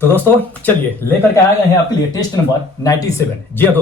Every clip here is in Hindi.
तो दोस्तों चलिए लेकर के आ गए हैं आपके लिए टेस्ट नंबर 97। जी हाँ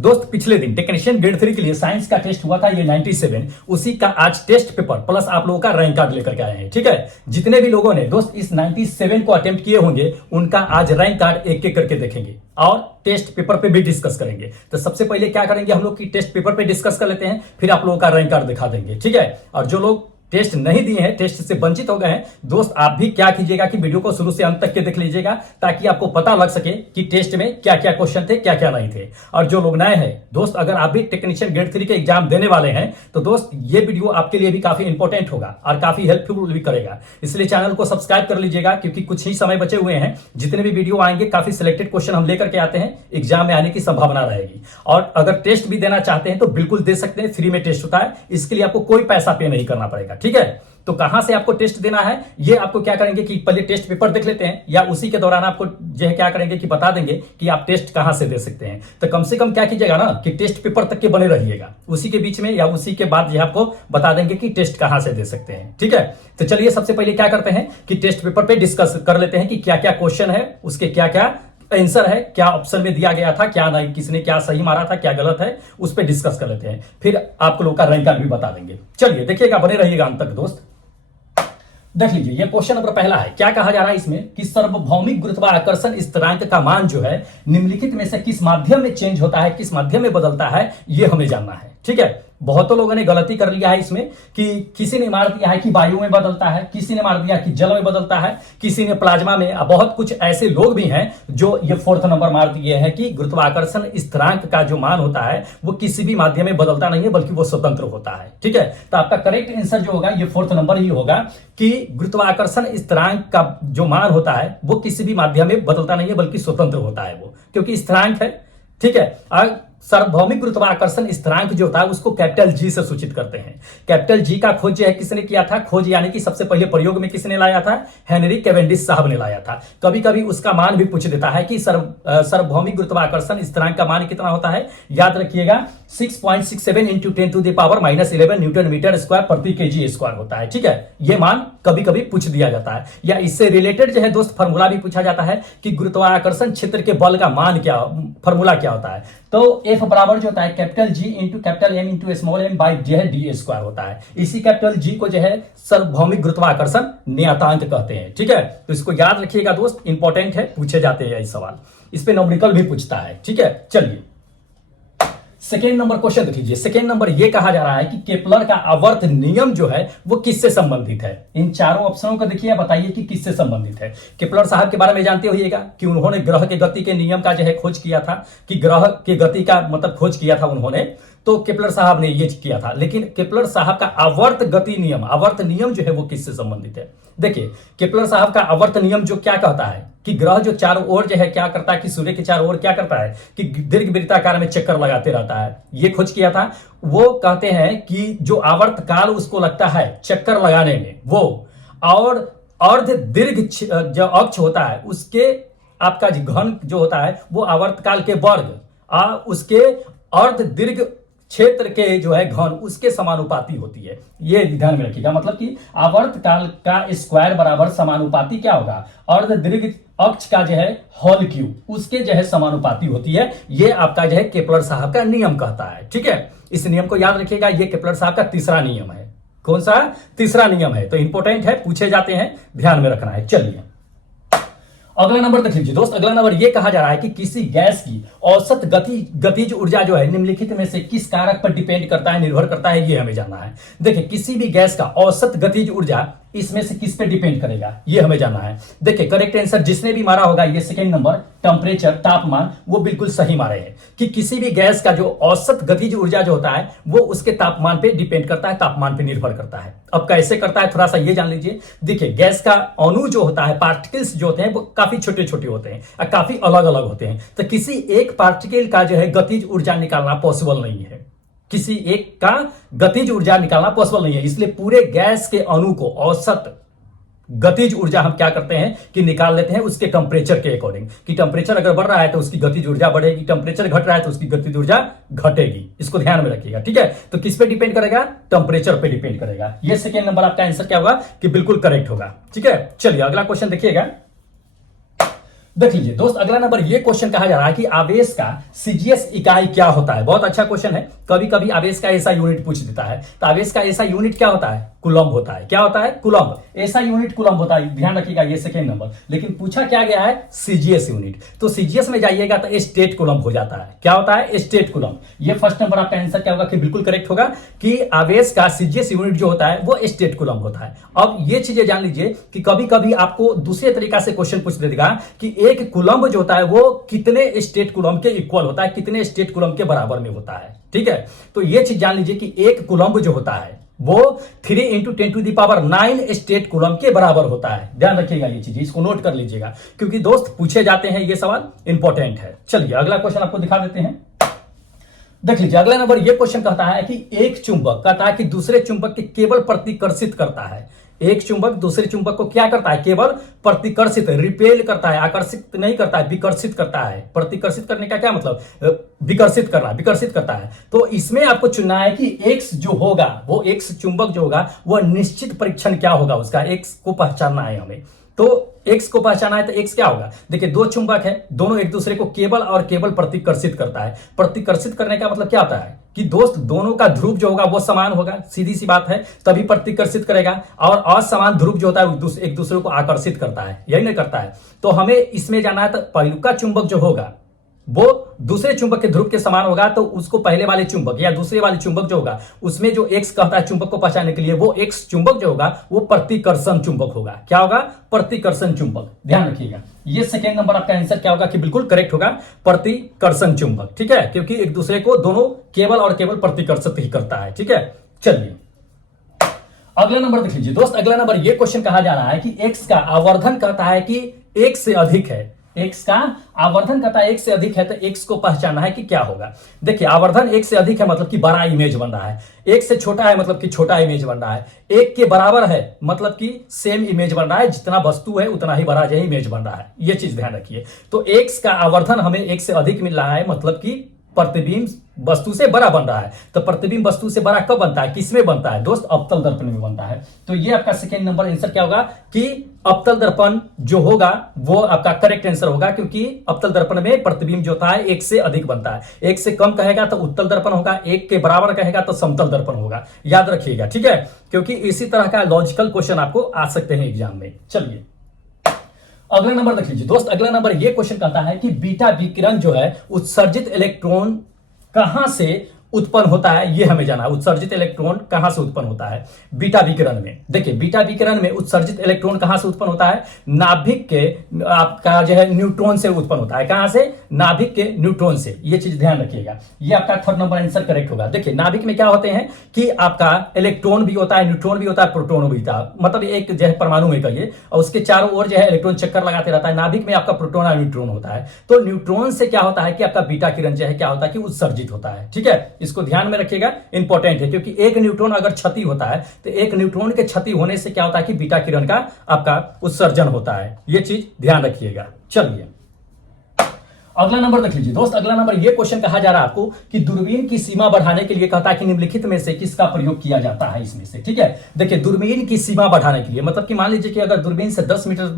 दोस्त पिछले दिन टेक्नीशियन ग्रेड 3 के लिए साइंस का टेस्ट हुआ था ये 97, उसी का आज टेस्ट पेपर प्लस आप लोगों का रैंक कार्ड लेकर के आए हैं। ठीक है, जितने भी लोगों ने दोस्त इस 97 को अटेम्प्ट किए होंगे उनका आज रैंक कार्ड एक एक करके देखेंगे और टेस्ट पेपर पे भी डिस्कस करेंगे। तो सबसे पहले क्या करेंगे हम लोग की टेस्ट पेपर पे डिस्कस कर लेते हैं, फिर आप लोगों का रैंक कार्ड दिखा देंगे। ठीक है, और जो लोग टेस्ट नहीं दिए हैं, टेस्ट से वंचित हो गए हैं दोस्त, आप भी क्या कीजिएगा कि वीडियो को शुरू से अंत तक के देख लीजिएगा ताकि आपको पता लग सके कि टेस्ट में क्या क्या क्वेश्चन थे, क्या क्या नहीं थे। और जो लोग नए हैं दोस्त, अगर आप भी टेक्नीशियन ग्रेड 3 के एग्जाम देने वाले हैं तो दोस्त ये वीडियो आपके लिए भी काफी इंपॉर्टेंट होगा और काफी हेल्पफुल भी करेगा, इसलिए चैनल को सब्सक्राइब कर लीजिएगा क्योंकि कुछ ही समय बचे हुए हैं। जितने भी वीडियो आएंगे काफी सिलेक्टेड क्वेश्चन हम लेकर के आते हैं, एग्जाम में आने की संभावना रहेगी। और अगर टेस्ट भी देना चाहते हैं तो बिल्कुल दे सकते हैं, फ्री में टेस्ट होता है, इसके लिए आपको कोई पैसा पे नहीं करना पड़ेगा। ठीक है, तो कहां से आपको टेस्ट देना है ये आपको क्या करेंगे कि पहले टेस्ट पेपर देख लेते हैं, या उसी के दौरान आपको जो है क्या करेंगे कि बता देंगे कि आप टेस्ट कहां से दे सकते हैं। तो कम से कम क्या कीजिएगा ना कि टेस्ट पेपर तक के बने रहिएगा, उसी के बीच में या उसी के बाद जो आपको बता देंगे कि टेस्ट कहां से दे सकते हैं। ठीक है, तो चलिए सबसे पहले क्या करते हैं कि टेस्ट पेपर पे डिस्कस कर लेते हैं कि क्या क्या क्वेश्चन है, उसके क्या क्या आंसर है, क्या ऑप्शन में दिया गया था, क्या नहीं, किसने क्या सही मारा था, क्या गलत है, उस पर डिस्कस कर लेते हैं, फिर आप लोग का रैंक कार्ड भी बता देंगे। चलिए देखिएगा, बने रहिएगा अंत तक दोस्त। देख लीजिए, ये क्वेश्चन नंबर पहला है। क्या कहा जा रहा है इसमें कि सार्वभौमिक गुरुत्वाकर्षण स्थिरांक का मान जो है निम्नलिखित में से किस माध्यम में चेंज होता है, किस माध्यम में बदलता है, ये हमें जानना है। ठीक है, बहुतों लोगों ने गलती कर लिया है इसमें कि किसी ने मार दिया है कि वायु में बदलता है, किसी ने मार दिया कि जल में बदलता है, किसी ने प्लाज्मा में। बहुत कुछ ऐसे लोग भी हैं जो ये 4th नंबर मार दिए हैं कि गुरुत्वाकर्षण स्थिरांक का जो मान होता है वो किसी भी माध्यम में बदलता नहीं है बल्कि वो स्वतंत्र होता है। ठीक है, तो आपका करेक्ट आंसर जो होगा ये 4th नंबर ही होगा कि गुरुत्वाकर्षण स्थिरांक का जो मान होता है वो किसी भी माध्यम में बदलता नहीं है बल्कि स्वतंत्र होता है वो, क्योंकि स्थिरांक है। ठीक है, सार्वभौमिक गुरुत्वाकर्षण स्थिरांक जो होता है उसको कैपिटल जी से सूचित करते हैं। कैपिटल जी का खोज जो है किसने किया था, खोज यानी कि सबसे पहले प्रयोग में किसने लाया था, हेनरी कैवेंडिश साहब ने लाया था। कभी कभी उसका मान भी पूछ देता है कि सार्वभौमिक गुरुत्वाकर्षण स्थिरांक का मान कितना होता है। याद रखिएगा 6.67 इंटू 10⁻⁻11 न्यूटन मीटर स्क्वायर प्रति केजी स्क्वायर होता है। ठीक है, यह मान कभी कभी पूछ दिया जाता है, या इससे रिलेटेड जो है दोस्त फॉर्मूला भी पूछा जाता है कि गुरुत्वाकर्षण क्षेत्र के बल का मान क्या, फॉर्मूला क्या होता है। तो F बराबर जो होता है capital G into capital M into small m by जो है डी स्क्वायर होता है। इसी कैपिटल G को जो है सार्वभौमिक गुरुत्वाकर्षण नियतांक कहते हैं। ठीक है, तो इसको याद रखिएगा दोस्त, इंपॉर्टेंट है, पूछे जाते हैं ये सवाल, इस पे न्यूमेरिकल भी पूछता है। ठीक है, चलिए सेकेंड नंबर क्वेश्चन देख लीजिए। सेकेंड नंबर ये कहा जा रहा है कि केपलर का आवर्त नियम जो है वो किससे संबंधित है। इन चारों ऑप्शनों को देखिए, बताइए कि किससे संबंधित है। केपलर साहब के बारे में जानते होइएगा कि उन्होंने ग्रह के गति के नियम का जो है खोज किया था, कि ग्रह की गति का मतलब खोज किया था उन्होंने, तो केपलर साहब ने ये किया था। लेकिन केपलर साहब का आवर्त गति नियम, आवर्त नियम जो है वो किससे संबंधित है। देखिए, केपलर साहब का आवर्त नियम जो क्या कहता है कि ग्रह जो चारों ओर जो है क्या करता है कि सूर्य के चारों ओर क्या करता है कि दीर्घ वृत्ताकार में चक्कर लगाते रहता है, ये खोज किया था। वो कहते हैं कि जो आवर्त काल उसको लगता है चक्कर लगाने में वो, और अर्ध दीर्घ जो अक्ष होता है उसके आपका घन जो होता है वो आवर्त काल के वर्ग उसके अर्ध दीर्घ क्षेत्र के जो है घन उसके समानुपाती होती है। ये ध्यान में रखिएगा, मतलब कि आवर्त काल का स्क्वायर बराबर समानुपाती क्या होगा, अर्ध दीर्घ अक्ष का जो है होल क्यूब उसके जो है समानुपाती होती है। ये आपका जो है केपलर साहब का नियम कहता है। ठीक है, इस नियम को याद रखिएगा, ये केपलर साहब का तीसरा नियम है। कौन सा, तीसरा नियम है, तो इंपॉर्टेंट है, पूछे जाते हैं, ध्यान में रखना है। चलिए अगला नंबर देख लीजिए दोस्त। अगला नंबर यह कहा जा रहा है कि किसी गैस की औसत गतिज ऊर्जा जो है निम्नलिखित में से किस कारक पर डिपेंड करता है, निर्भर करता है, ये हमें जानना है। देखिए, किसी भी गैस का औसत गतिज ऊर्जा इसमें से किस पे डिपेंड करेगा ये हमें जानना है। देखिए, करेक्ट आंसर जिसने भी मारा होगा ये सेकंड नंबर टेम्परेचर, तापमान, वो बिल्कुल सही मारे हैं कि किसी भी गैस का जो औसत गतिज ऊर्जा जो होता है वो उसके तापमान पे डिपेंड करता है, तापमान पे निर्भर करता है। अब कैसे करता है थोड़ा सा ये जान लीजिए। देखिए, गैस का अणु जो होता है, पार्टिकल्स जो होते हैं वो काफी छोटे छोटे होते हैं और काफी अलग अलग होते हैं। तो किसी एक पार्टिकल का जो है गतिज ऊर्जा निकालना पॉसिबल नहीं है, किसी एक का गतिज ऊर्जा निकालना पॉसिबल नहीं है। इसलिए पूरे गैस के अणु को औसत गतिज ऊर्जा हम क्या करते हैं कि निकाल लेते हैं उसके टेम्परेचर के अकॉर्डिंग, कि टेम्परेचर अगर बढ़ रहा है तो उसकी गतिज ऊर्जा बढ़ेगी, टेम्परेचर घट रहा है तो उसकी गतिज ऊर्जा घटेगी। इसको ध्यान में रखिएगा। ठीक है, तो किस पे डिपेंड करेगा, टेम्परेचर पे डिपेंड करेगा। ये सेकेंड नंबर आपका आंसर क्या होगा कि बिल्कुल करेक्ट होगा। ठीक है, चलिए अगला क्वेश्चन देखिएगा। देख लीजिए दोस्त, अगला नंबर ये क्वेश्चन कहा जा रहा है कि आवेश का सीजीएस इकाई क्या होता है। बहुत अच्छा क्वेश्चन है। कभी कभी आवेश का ऐसा यूनिट पूछ देता है, तो आवेश का ऐसा यूनिट क्या होता है? कूलम्ब होता है। क्या होता है? कूलम्ब। ऐसा यूनिट कूलम्ब होता है, ध्यान रखिएगा, ये सेकेंड नंबर। लेकिन पूछा क्या गया है? CGS unit. तो सीजीएस में जाइएगा तो स्टेट कूलम्ब हो जाता है। क्या होता है? State coulomb. ये फर्स्ट नंबर आपका आंसर क्या होगा कि बिल्कुल करेक्ट होगा कि आवेश का सीजीएस यूनिट जो होता है वो स्टेट कूलम्ब होता है। अब ये चीजें जान लीजिए कि कभी कभी आपको दूसरे तरीका से क्वेश्चन पूछ देगा कि एक कूलम्ब जो होता है वो कितने स्टेट कूलम्ब के इक्वल होता है, कितने स्टेट कूलम्ब के बराबर में होता है। ठीक है, तो ये चीज जान लीजिए कि एक कूलम्ब जो होता है वो 3 × 10⁹ स्टेट कूलम्ब के बराबर होता है। ध्यान रखिएगा ये चीज, इसको नोट कर लीजिएगा, क्योंकि दोस्त पूछे जाते हैं ये सवाल, इंपॉर्टेंट है। चलिए अगला क्वेश्चन आपको दिखा देते हैं। देख लीजिए अगला नंबर ये क्वेश्चन कहता है कि एक चुंबक कहता है कि दूसरे चुंबक के केवल प्रतिकर्षित करता है। एक चुंबक दूसरे चुंबक को क्या करता है? केवल प्रतिकर्षित, रिपेल करता है, आकर्षित नहीं करता है, विकर्षित करता है। प्रतिकर्षित करने का क्या मतलब? विकर्षित करना, विकर्षित करता है। तो इसमें आपको चुनना है कि एक्स जो होगा, वो एक्स चुंबक जो होगा वो निश्चित परीक्षण क्या होगा उसका, एक्स को पहचानना है हमें। तो एक्स को पहचाना है तो एक्स क्या होगा? देखिए दो चुंबक है, दोनों एक दूसरे को केवल और केवल प्रतिकर्षित करता है। प्रतिकर्षित करने का मतलब क्या होता है कि दोस्त दोनों का ध्रुव जो होगा वो समान होगा, सीधी सी बात है, तभी प्रतिकर्षित करेगा। और असमान ध्रुव जो होता है एक दूसरे को आकर्षित करता है, यही नहीं करता है। तो हमें इसमें जाना है तो पहलुका चुंबक जो होगा वो दूसरे चुंबक के ध्रुव के समान होगा, तो उसको पहले वाले चुंबक या दूसरे वाले चुंबक जो होगा उसमें जो एक्स कहता है चुंबक को पहचानने के लिए, वो एक्स चुंबक जो होगा वो प्रतिकर्षण चुंबक होगा। क्या होगा? प्रतिकर्षण चुंबक। ध्यान रखिएगा, ये सेकेंड नंबर आपका आंसर क्या होगा कि बिल्कुल करेक्ट होगा, प्रतिकर्षण चुंबक। ठीक है, क्योंकि एक दूसरे को दोनों केवल और केवल प्रतिकर्षित ही करता है। ठीक है, चलिए अगला नंबर देख लीजिए दोस्त। अगला नंबर ये क्वेश्चन कहा जा रहा है कि एक्स का आवर्धन कहता है कि एक से अधिक है। एक्स का आवर्धन कहता है एक से अधिक है, तो एक्स को पहचानना है कि क्या होगा। देखिए आवर्धन एक से अधिक है मतलब कि बड़ा इमेज बन रहा है, एक से छोटा है मतलब कि छोटा इमेज बन रहा है, एक के बराबर है मतलब कि सेम इमेज बन रहा है, जितना वस्तु है उतना ही बड़ा यही इमेज बन रहा है। ये चीज ध्यान रखिए। तो एक्स का आवर्धन हमें एक से अधिक मिल रहा है, मतलब कि प्रतिबिंब वस्तु से बड़ा बन रहा है। तो प्रतिबिंब वस्तु से बड़ा कब बनता है, किसमें बनता है दोस्त? अवतल दर्पण में बनता है। तो ये आपका सेकेंड नंबर आंसर क्या होगा कि अवतल दर्पण जो होगा वो आपका करेक्ट आंसर होगा, क्योंकि अवतल दर्पण में प्रतिबिंब जो होता है एक से अधिक बनता है। एक से कम कहेगा तो उत्तल दर्पण होगा, एक के बराबर कहेगा तो समतल दर्पण होगा। याद रखिएगा, ठीक है, क्योंकि इसी तरह का लॉजिकल क्वेश्चन आपको आ सकते हैं एग्जाम में। चलिए अगला नंबर देख लीजिए दोस्त। अगला नंबर ये क्वेश्चन कहता है कि बीटा विकिरण जो है उत्सर्जित इलेक्ट्रॉन कहां से उत्पन्न होता है, ये हमें जाना है। उत्सर्जित इलेक्ट्रॉन कहां से उत्पन्न होता है बीटा विकिरण में? देखिए बीटा विकिरण में उत्सर्जित इलेक्ट्रॉन कहां से उत्पन्न होता है? नाभिक के आपका जो है न्यूट्रॉन से उत्पन्न होता है। कहां से? नाभिक के न्यूट्रॉन से। ये चीज ध्यान रखिएगा, ये आपका थर्ड नंबर आंसर करेक्ट होगा। देखिए नाभिक में क्या होते हैं कि आपका इलेक्ट्रॉन भी होता है, न्यूट्रॉन भी होता है, प्रोटॉन भी होता है, मतलब एक जो है परमाणु में कहिए, और उसके चारों ओर जो है इलेक्ट्रॉन चक्कर लगाते रहता है। नाभिक में आपका प्रोटॉन और न्यूट्रॉन होता है। तो न्यूट्रॉन से क्या होता है कि आपका बीटा किरण जो है क्या होता है कि उत्सर्जित होता है। ठीक है, इसको ध्यान में रखिएगा, इंपॉर्टेंट है, क्योंकि एक न्यूट्रॉन अगर क्षति होता है तो एक न्यूट्रॉन के क्षति होने से क्या होता है कि बीटा किरण का आपका उत्सर्जन होता है। ये चीज ध्यान रखिएगा। चलिए अगला नंबर देख लीजिए दोस्त। अगला नंबर ये क्वेश्चन कहा जा रहा है आपको कि दूरबीन की सीमा बढ़ाने के लिए कहता है कि निम्नलिखित में से किसका प्रयोग किया जाता है इसमें से। ठीक है, देखिए दूरबीन की सीमा बढ़ाने के लिए मतलब कि मान लीजिए कि अगर दूरबीन से 10 मीटर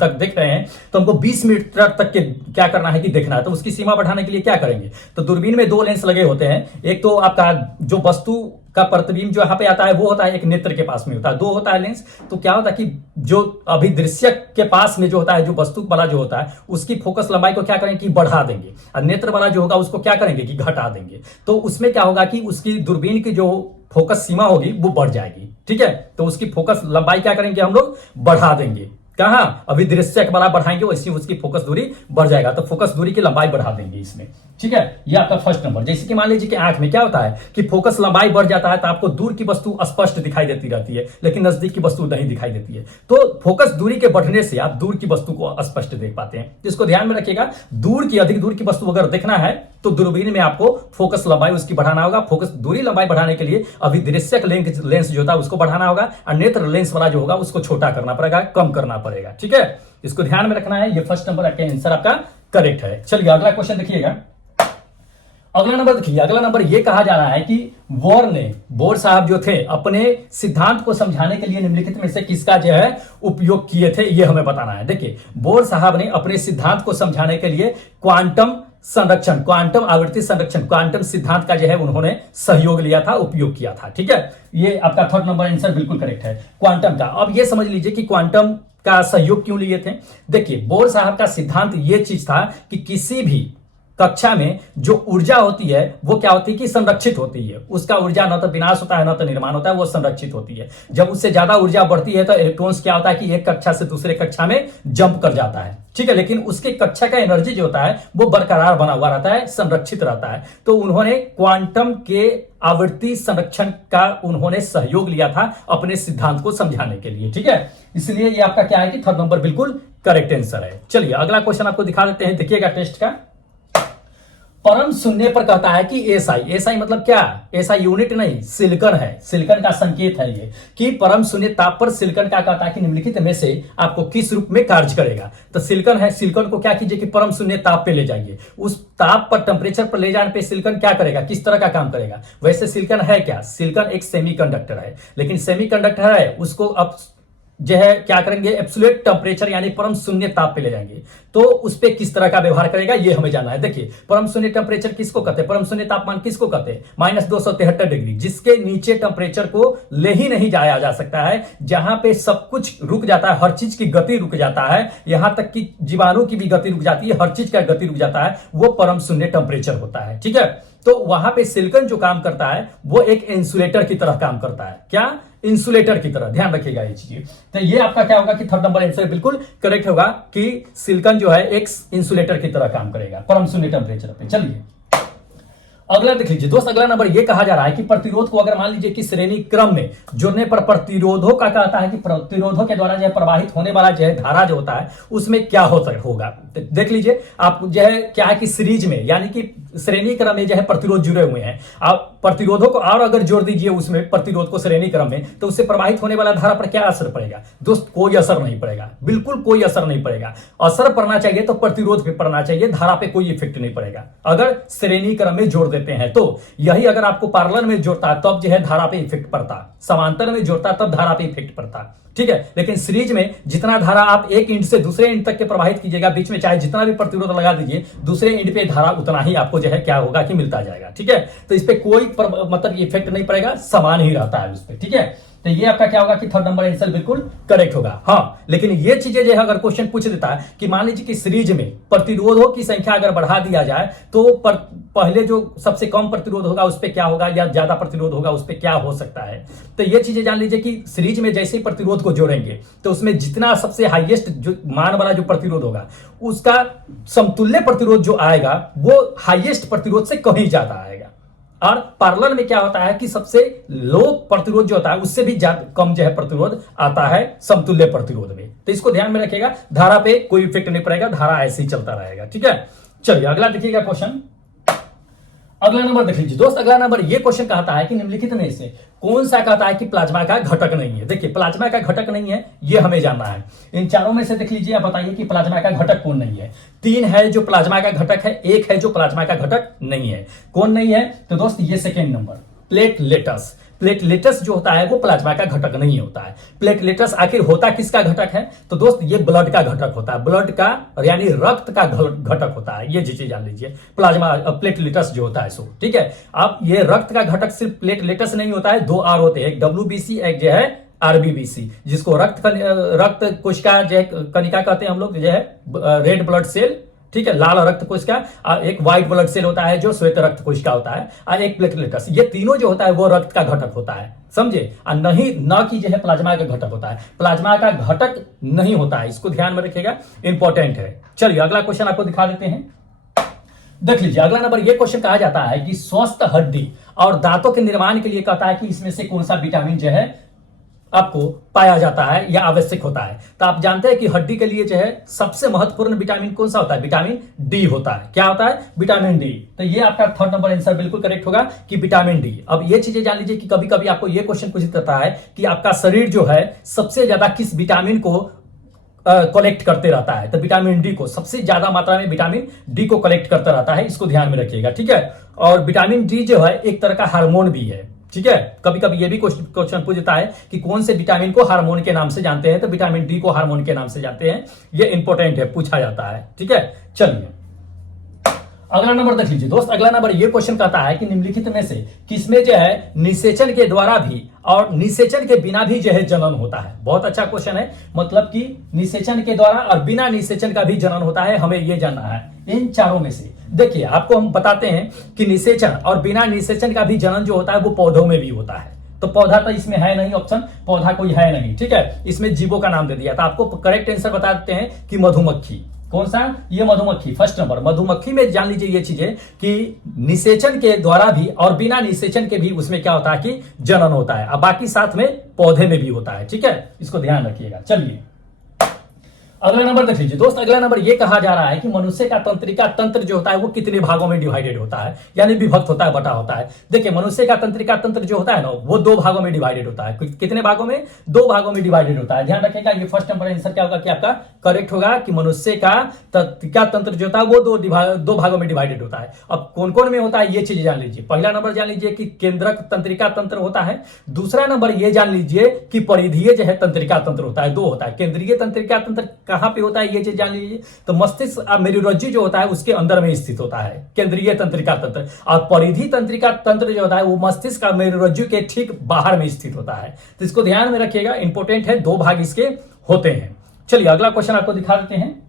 तक देख रहे हैं तो हमको 20 मीटर तक के क्या करना है कि देखना है, तो उसकी सीमा बढ़ाने के लिए क्या करेंगे? तो दूरबीन में दो लेंस लगे होते हैं, एक तो आपका जो वस्तु का प्रतिबिंब जो यहाँ पे आता है वो होता है एक नेत्र के पास में होता है, दो होता है लेंस। तो क्या होता है कि जो अभिदृश्य के पास में जो होता है, जो वस्तु वाला जो होता है उसकी फोकस लंबाई को क्या करेंगे कि बढ़ा देंगे, और नेत्र वाला जो होगा उसको क्या करेंगे कि घटा देंगे। तो उसमें क्या होगा कि उसकी दूरबीन की जो फोकस सीमा होगी वो बढ़ जाएगी। ठीक है, तो उसकी फोकस लंबाई क्या करेंगे हम लोग? बढ़ा देंगे। कहां? अभिदृश्य वाला बढ़ाएंगे, वैसे उसकी फोकस दूरी बढ़ जाएगा, तो फोकस दूरी की लंबाई बढ़ा देंगे इसमें। ठीक है, ये आपका फर्स्ट नंबर। जैसे कि मान लीजिए कि आंख में क्या होता है कि फोकस लंबाई बढ़ जाता है तो आपको दूर की वस्तु स्पष्ट दिखाई देती रहती है, लेकिन नजदीक की वस्तु नहीं दिखाई देती है। तो फोकस दूरी के बढ़ने से आप दूर की वस्तु को स्पष्ट देख पाते हैं। इसको ध्यान में रखिएगा, दूर की अधिक दूर की वस्तु अगर देखना है तो दूरबीन में आपको फोकस लंबाई उसकी बढ़ाना होगा। फोकस दूरी लंबाई बढ़ाने के लिए अभिदृश्य लेंस जो होता है उसको बढ़ाना होगा, और नेत्र लेंस वाला जो होगा उसको छोटा करना पड़ेगा, कम करना पड़ेगा। ठीक है, इसको ध्यान में रखना है। ये फर्स्ट नंबर आपका आंसर आपका करेक्ट है। चलिए अगला क्वेश्चन देखिएगा। अगला नंबर देखिए, अगला नंबर ये कहा जा रहा है कि बोर साहब जो थे अपने सिद्धांत को समझाने के लिए निम्नलिखित में से किसका जो है उपयोग किए थे, ये हमें बताना है। देखिए, बोर साहब ने अपने सिद्धांत को समझाने के लिए क्वांटम संरक्षण, क्वांटम आवृत्ति संरक्षण, क्वांटम सिद्धांत का जो है उन्होंने सहयोग लिया था, उपयोग किया था। ठीक है, ये आपका थर्ड नंबर आंसर बिल्कुल करेक्ट है, क्वांटम का। अब ये समझ लीजिए कि क्वांटम का सहयोग क्यों लिए थे। देखिए, बोर साहब का सिद्धांत ये चीज था कि किसी भी कक्षा में जो ऊर्जा होती है वो क्या होती है कि संरक्षित होती है। उसका ऊर्जा न तो विनाश होता है न तो निर्माण होता है, वो संरक्षित होती है। जब उससे ज्यादा ऊर्जा बढ़ती है तो इलेक्ट्रॉन्स क्या होता है कि एक कक्षा से दूसरे कक्षा में जंप कर जाता है। ठीक है, लेकिन उसके कक्षा का एनर्जी जो होता है वो बरकरार बना हुआ रहता है, संरक्षित रहता है। तो उन्होंने क्वांटम के आवृत्ति संरक्षण का उन्होंने सहयोग लिया था अपने सिद्धांत को समझाने के लिए। ठीक है, इसलिए ये आपका क्या है कि थर्ड नंबर बिल्कुल करेक्ट आंसर है। चलिए अगला क्वेश्चन आपको दिखा देते हैं, देखिएगा टेस्ट का। परम शून्य पर कहता है कि एसआई मतलब क्या, एसआई यूनिट नहीं, सिलिकॉन है, सिलिकॉन का संकेत है ये कि परम शून्य ताप पर सिलिकॉन का कहता है कि निम्नलिखित में से आपको किस रूप में कार्य करेगा। तो सिलिकॉन है, सिलिकॉन को क्या कीजिए कि परम शून्य ताप पे ले जाइए। उस ताप पर, टेम्परेचर पर ले जाने पे सिलिकॉन क्या करेगा, किस तरह का काम करेगा। वैसे सिलिकॉन है क्या, सिलिकॉन एक सेमीकंडक्टर है, लेकिन सेमीकंडक्टर है उसको अब जो है क्या करेंगे, एब्सोल्यूट टेम्परेचर यानी परम शून्य ताप पे ले जाएंगे। तो उस पे किस तरह का व्यवहार करेगा ये हमें जानना है। देखिए, परम शून्य टेम्परेचर किसको कहते हैं, परम शून्य तापमान किसको कहते हैं, -273 डिग्री, जिसके नीचे टेम्परेचर को ले ही नहीं जाया जा सकता है, जहां पे सब कुछ रुक जाता है, हर चीज की गति रुक जाता है, यहां तक कि जीवाणु की भी गति रुक जाती है, हर चीज का गति रुक जाता है, वो परम शून्य टेम्परेचर होता है। ठीक है, तो वहां पे सिलिकॉन जो काम करता है वो एक इंसुलेटर की तरह काम करता है। क्या, इंसुलेटर की तरह, ध्यान रखिएगा ये चीज। तो ये आपका क्या होगा कि थर्ड नंबर आंसर बिल्कुल करेक्ट होगा कि सिलिकॉन जो है एक इंसुलेटर की तरह काम करेगा परम शून्य टेम्परेचर पे। चलिए अगला देख लीजिए दोस्त, अगला नंबर ये कहा जा रहा है कि प्रतिरोध को अगर मान लीजिए कि श्रेणी क्रम में जोड़ने पर प्रतिरोधों का कहता है कि प्रतिरोधों के द्वारा जो है प्रवाहित होने वाला जो है धारा जो होता है उसमें क्या होगा। देख लीजिए आप जो है क्या है कि सीरीज में यानी कि श्रेणी क्रम में जो है प्रतिरोध जुड़े हुए हैं, आप प्रतिरोधों को और अगर जोड़ दीजिए उसमें प्रतिरोध को श्रेणी क्रम में, तो उससे प्रवाहित होने वाला धारा पर क्या असर पड़ेगा दोस्त, कोई असर नहीं पड़ेगा, बिल्कुल कोई असर नहीं पड़ेगा। असर पड़ना चाहिए तो प्रतिरोध पे पड़ना चाहिए, धारा पे कोई इफेक्ट नहीं पड़ेगा अगर श्रेणी क्रम में जोड़ देते हैं तो। यही अगर आपको पैरेलल में जोड़ता है तब जो है धारा पे इफेक्ट पड़ता, समांतर में जोड़ता तब धारा पे इफेक्ट पड़ता। ठीक है, लेकिन सीरीज में जितना धारा आप एक इंड से दूसरे इंड तक के प्रवाहित कीजिएगा, बीच में चाहे जितना भी प्रतिरोध लगा दीजिए, दूसरे इंड पे धारा उतना ही आपको जो है क्या होगा कि मिलता जाएगा। ठीक है, तो इस पे कोई मतलब इफेक्ट नहीं पड़ेगा, समान ही रहता है उस पे। ठीक है, तो ये आपका क्या होगा कि थर्ड नंबर आंसर बिल्कुल करेक्ट होगा। हाँ, लेकिन ये चीजें जो है अगर क्वेश्चन पूछ देता है कि मान लीजिए कि सीरीज में प्रतिरोधों की संख्या अगर बढ़ा दिया जाए तो पहले जो सबसे कम प्रतिरोध होगा उस पर क्या होगा, या ज्यादा प्रतिरोध होगा उस पर क्या हो सकता है। तो ये चीजें जान लीजिए कि सीरीज में जैसे ही प्रतिरोध को जोड़ेंगे तो उसमें जितना सबसे हाईएस्ट जो मान वाला जो प्रतिरोध होगा उसका समतुल्य प्रतिरोध जो आएगा वो हाईएस्ट प्रतिरोध से कहीं ज्यादा आएगा। और पैरेलल में क्या होता है कि सबसे लो प्रतिरोध जो होता है उससे भी ज्यादा कम जो है प्रतिरोध आता है समतुल्य प्रतिरोध में। तो इसको ध्यान में रखिएगा, धारा पे कोई इफेक्ट नहीं पड़ेगा, धारा ऐसे ही चलता रहेगा। ठीक है, चलिए अगला देखिएगा क्वेश्चन। अगला नंबर देख लीजिए दोस्त, अगला नंबर ये क्वेश्चन कहता है कि निम्नलिखित में से कौन सा कहता है कि प्लाज्मा का घटक नहीं है। देखिए, प्लाज्मा का घटक नहीं है ये हमें जानना है। इन चारों में से देख लीजिए, आप बताइए कि प्लाज्मा का घटक कौन नहीं है। 3 है जो प्लाज्मा का घटक है, 1 है जो प्लाज्मा का घटक नहीं है। कौन नहीं है तो दोस्त ये सेकेंड नंबर, प्लेटलेटस। प्लेटलेटस जो होता है वो प्लाज्मा का घटक नहीं होता है। प्लेटलेटस आखिर होता किसका घटक है तो दोस्त ये ब्लड का घटक होता है, ब्लड का यानी रक्त का घटक होता है। ये चीजें जान लीजिए, प्लाज्मा प्लेटलेटस जो होता है सो। ठीक है, अब ये रक्त का घटक सिर्फ प्लेटलेटस नहीं होता है, 2 और होते हैं, एक WBC एक जो है RBBC, जिसको रक्त कोशिका जो है कनिका कहते हैं हम लोग, जो है रेड ब्लड सेल। ठीक है, लाल रक्त कोशिका, एक व्हाइट ब्लड सेल होता है जो श्वेत रक्त कोशिका होता है, और एक प्लेटलेटस। ये तीनों जो होता है वो रक्त का घटक होता है, समझे, और नहीं न कि जो है प्लाज्मा का घटक होता है। प्लाज्मा का घटक नहीं होता है, इसको ध्यान में रखिएगा, इंपॉर्टेंट है। चलिए अगला क्वेश्चन आपको दिखा देते हैं, देख लीजिए। अगला नंबर ये क्वेश्चन कहा जाता है कि स्वस्थ हड्डी और दांतों के निर्माण के लिए कहता है कि इसमें से कौन सा विटामिन जो है आपको पाया जाता है या आवश्यक होता है। तो आप जानते हैं कि हड्डी के लिए जो है सबसे महत्वपूर्ण विटामिन कौन सा होता है, विटामिन डी होता है। क्या होता है, विटामिन डी। तो ये आपका थर्ड नंबर आंसर बिल्कुल करेक्ट होगा कि विटामिन डी। अब ये चीजें जान लीजिए कि कभी कभी आपको ये क्वेश्चन पूछा जाता है कि आपका शरीर जो है सबसे ज्यादा किस विटामिन को कलेक्ट करते रहता है। तो विटामिन डी को सबसे ज्यादा मात्रा में विटामिन डी को कलेक्ट करता रहता है, इसको ध्यान में रखिएगा, ठीक है। और विटामिन डी जो है एक तरह का हार्मोन भी है, ठीक है। कभी कभी ये भी क्वेश्चन पूछता है कि कौन से विटामिन को हार्मोन के नाम से जानते हैं, तो विटामिन डी को हार्मोन के नाम से जानते हैं, ये इंपॉर्टेंट है, पूछा जाता है, ठीक है। चलिए अगला नंबर देख लीजिए दोस्त। अगला नंबर ये क्वेश्चन कहता है कि निम्नलिखित में से किसमें जो है निषेचन के द्वारा भी और निषेचन के बिना भी जो है जनन होता है। बहुत अच्छा क्वेश्चन है, मतलब कि निषेचन के द्वारा और बिना निषेचन का भी जनन होता है, हमें यह जानना है इन चारों में से। देखिए आपको हम बताते हैं कि निषेचन और बिना निषेचन का भी जनन जो होता है वो पौधों में भी होता है। तो पौधा तो इसमें है नहीं, ऑप्शन पौधा कोई है नहीं, ठीक है। इसमें जीवों का नाम दे दिया, तो आपको करेक्ट आंसर बता देते हैं कि मधुमक्खी। कौन सा? ये मधुमक्खी, फर्स्ट नंबर। मधुमक्खी में जान लीजिए ये चीजें कि निषेचन के द्वारा भी और बिना निषेचन के भी उसमें क्या होता है कि जनन होता है, अब बाकी साथ में पौधे में भी होता है, ठीक है। इसको ध्यान रखिएगा। चलिए अगला नंबर देख लीजिए दोस्त। अगला नंबर ये कहा जा रहा है कि मनुष्य का तंत्रिका तंत्र जो होता है वो कितने भागों में डिवाइडेड होता है, यानी विभक्त होता है, बटा होता है। देखिए मनुष्य का तंत्रिका तंत्र जो होता है ना वो 2 भागों में डिवाइडेड होता है। कितने भागों में? 2 भागों में डिवाइडेड होता है। ध्यान रखिएगा, ये फर्स्ट नंबर आंसर क्या होगा कि आपका करेक्ट होगा कि मनुष्य का तंत्रिका तंत्र जो होता है वो 2 भागों में डिवाइडेड होता है। अब कौन कौन में होता है ये चीज जान लीजिए। पहला नंबर जान लीजिए कि केंद्रक तंत्रिका तंत्र होता है। दूसरा नंबर ये जान लीजिए कि परिधीय जो है तंत्रिका तंत्र होता है, 2 होता है। केंद्रीय तंत्रिका तंत्र कहां पे होता है ये जान लीजिए, तो मस्तिष्क मेरुरज्जु जो होता है उसके अंदर में स्थित होता है केंद्रीय तंत्रिका तंत्र, और परिधि तंत्रिका तंत्र जो होता है वो मस्तिष्क मेरुरज्जु के ठीक बाहर में स्थित होता है। तो इसको ध्यान में रखिएगा, इंपॉर्टेंट है, 2 भाग इसके होते हैं। चलिए अगला क्वेश्चन आपको दिखा देते हैं,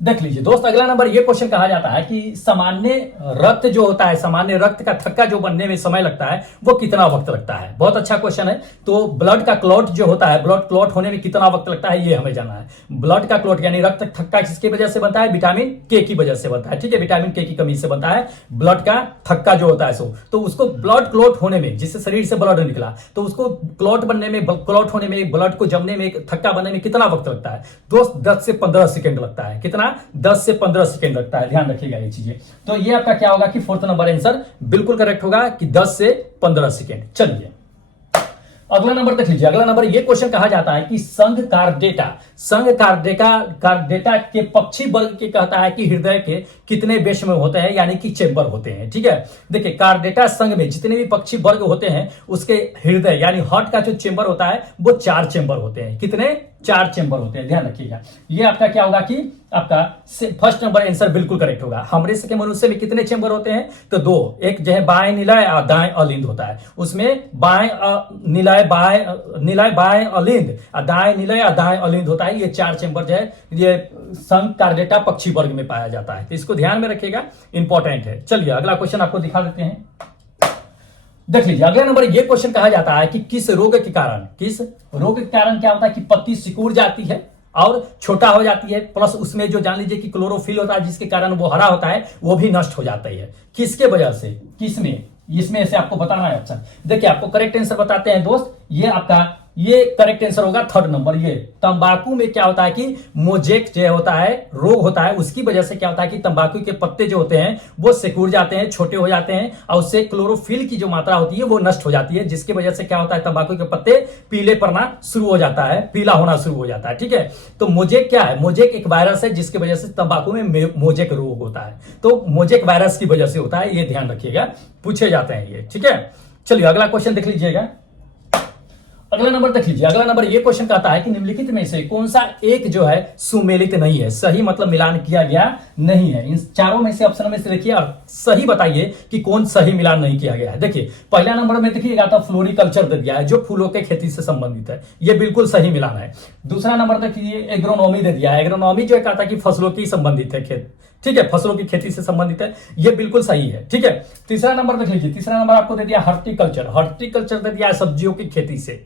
देख लीजिए दोस्त। अगला नंबर ये क्वेश्चन कहा जाता है कि सामान्य रक्त जो होता है, सामान्य रक्त का थक्का जो बनने में समय लगता है वो कितना वक्त लगता है। बहुत अच्छा क्वेश्चन है। तो ब्लड का क्लॉट जो होता है, ब्लड क्लॉट होने में कितना वक्त लगता है ये हमें जानना है। ब्लड का क्लॉट यानी रक्त थक्का किसकी वजह से बनता है? विटामिन के की वजह से बनता है, ठीक है। विटामिन के की कमी से बनता है ब्लड का थक्का जो होता है सो। तो उसको ब्लड क्लॉट होने में, जिससे शरीर से ब्लड निकला, तो उसको क्लॉट बनने में, क्लॉट होने में, ब्लड को जमने में, थक्का बनने में कितना वक्त लगता है दोस्त? 10 से 15 सेकेंड लगता है। कितना? 10 से 15 सेकेंड लगता है। ध्यान रखिएगा ये चीजें। तो ये आपका क्या होगा कि 4th नंबर आंसर बिल्कुल करेक्ट होगा कि 10 से 15 सेकेंड। चलिए अगला नंबर देख लीजिए। अगला नंबर ये क्वेश्चन कहा जाता है कि संघ कार्डेटा के पक्षी वर्ग के कहता है कि हृदय के कितने बेश में होते हैं, यानी कि चेंबर होते हैं, ठीक है। देखिए कार्डेटा संघ में जितने भी पक्षी वर्ग होते हैं उसके हृदय यानी हार्ट का जो चेंबर होता है वो 4 चेंबर होते हैं। कितने? 4 चेंबर होते हैं। ध्यान रखिएगा, ये आपका क्या होगा कि आपका फर्स्ट नंबर आंसर बिल्कुल करेक्ट होगा। हमरे के मनुष्य में कितने चेंबर होते हैं? तो 2। एक जो है बाएं निलय और दाएं अलिंद होता है, उसमें बाएं निलय बाएं अलिंद और दाएं निलय और दाएं अलिंद होता है। ये 4 चेंबर जो है ये संघ कार्डेटा पक्षी वर्ग में पाया जाता है। तो इसको ध्यान में रखिएगा, इंपॉर्टेंट है। चलिए अगला क्वेश्चन आपको दिखा देते हैं, देख लीजिए। अगला नंबर ये क्वेश्चन कहा जाता है कि किस रोग के कारण क्या होता है कि पत्ती सिकुड़ जाती है और छोटा हो जाती है, प्लस उसमें जो जान लीजिए कि क्लोरोफिल होता है जिसके कारण वो हरा होता है वो भी नष्ट हो जाता है। किसके वजह से? किसमें? इसमें से आपको बताना है ऑप्शन। देखिए आपको करेक्ट आंसर बताते हैं दोस्त, ये आपका ये करेक्ट आंसर होगा 3rd नंबर। ये तंबाकू में क्या होता है कि मोजेक जो होता है रोग होता है, उसकी वजह से क्या होता है कि तंबाकू के पत्ते जो होते हैं वो सिकुड़ जाते हैं, छोटे हो जाते हैं और उससे क्लोरोफिल की जो मात्रा होती है वो नष्ट हो जाती है, जिसकी वजह से क्या होता है तंबाकू के पत्ते पीले पड़ना शुरू हो जाता है, पीला होना शुरू हो जाता है, ठीक है। तो मोजेक क्या है? मोजेक एक वायरस है जिसकी वजह से तंबाकू में मोजेक रोग होता है। तो मोजेक वायरस की वजह से होता है, ये ध्यान रखिएगा, पूछे जाते हैं ये, ठीक है। चलिए अगला क्वेश्चन देख लीजिएगा। अगला नंबर देख लीजिए। अगला नंबर ये क्वेश्चन कहता है कि निम्नलिखित में से कौन सा एक जो है सुमेलित नहीं है, सही मतलब मिलान किया गया नहीं है। इन चारों में से ऑप्शन में से देखिए और सही बताइए कि कौन सही मिलान नहीं किया गया है। देखिए पहला नंबर में देखिएगा तो फ्लोरिकल्चर दे दिया है जो फूलों के खेती से संबंधित है, ये बिल्कुल सही मिलान है। दूसरा नंबर देखिए एग्रोनॉमी दे दिया है, एग्रोनॉमी जो कहता है कि फसलों की संबंधित है खेत, ठीक है, फसलों की खेती से संबंधित है, ये बिल्कुल सही है, ठीक है। तीसरा नंबर देख लीजिए, तीसरा नंबर आपको दे दिया हॉर्टिकल्चर दे दिया है सब्जियों की खेती से,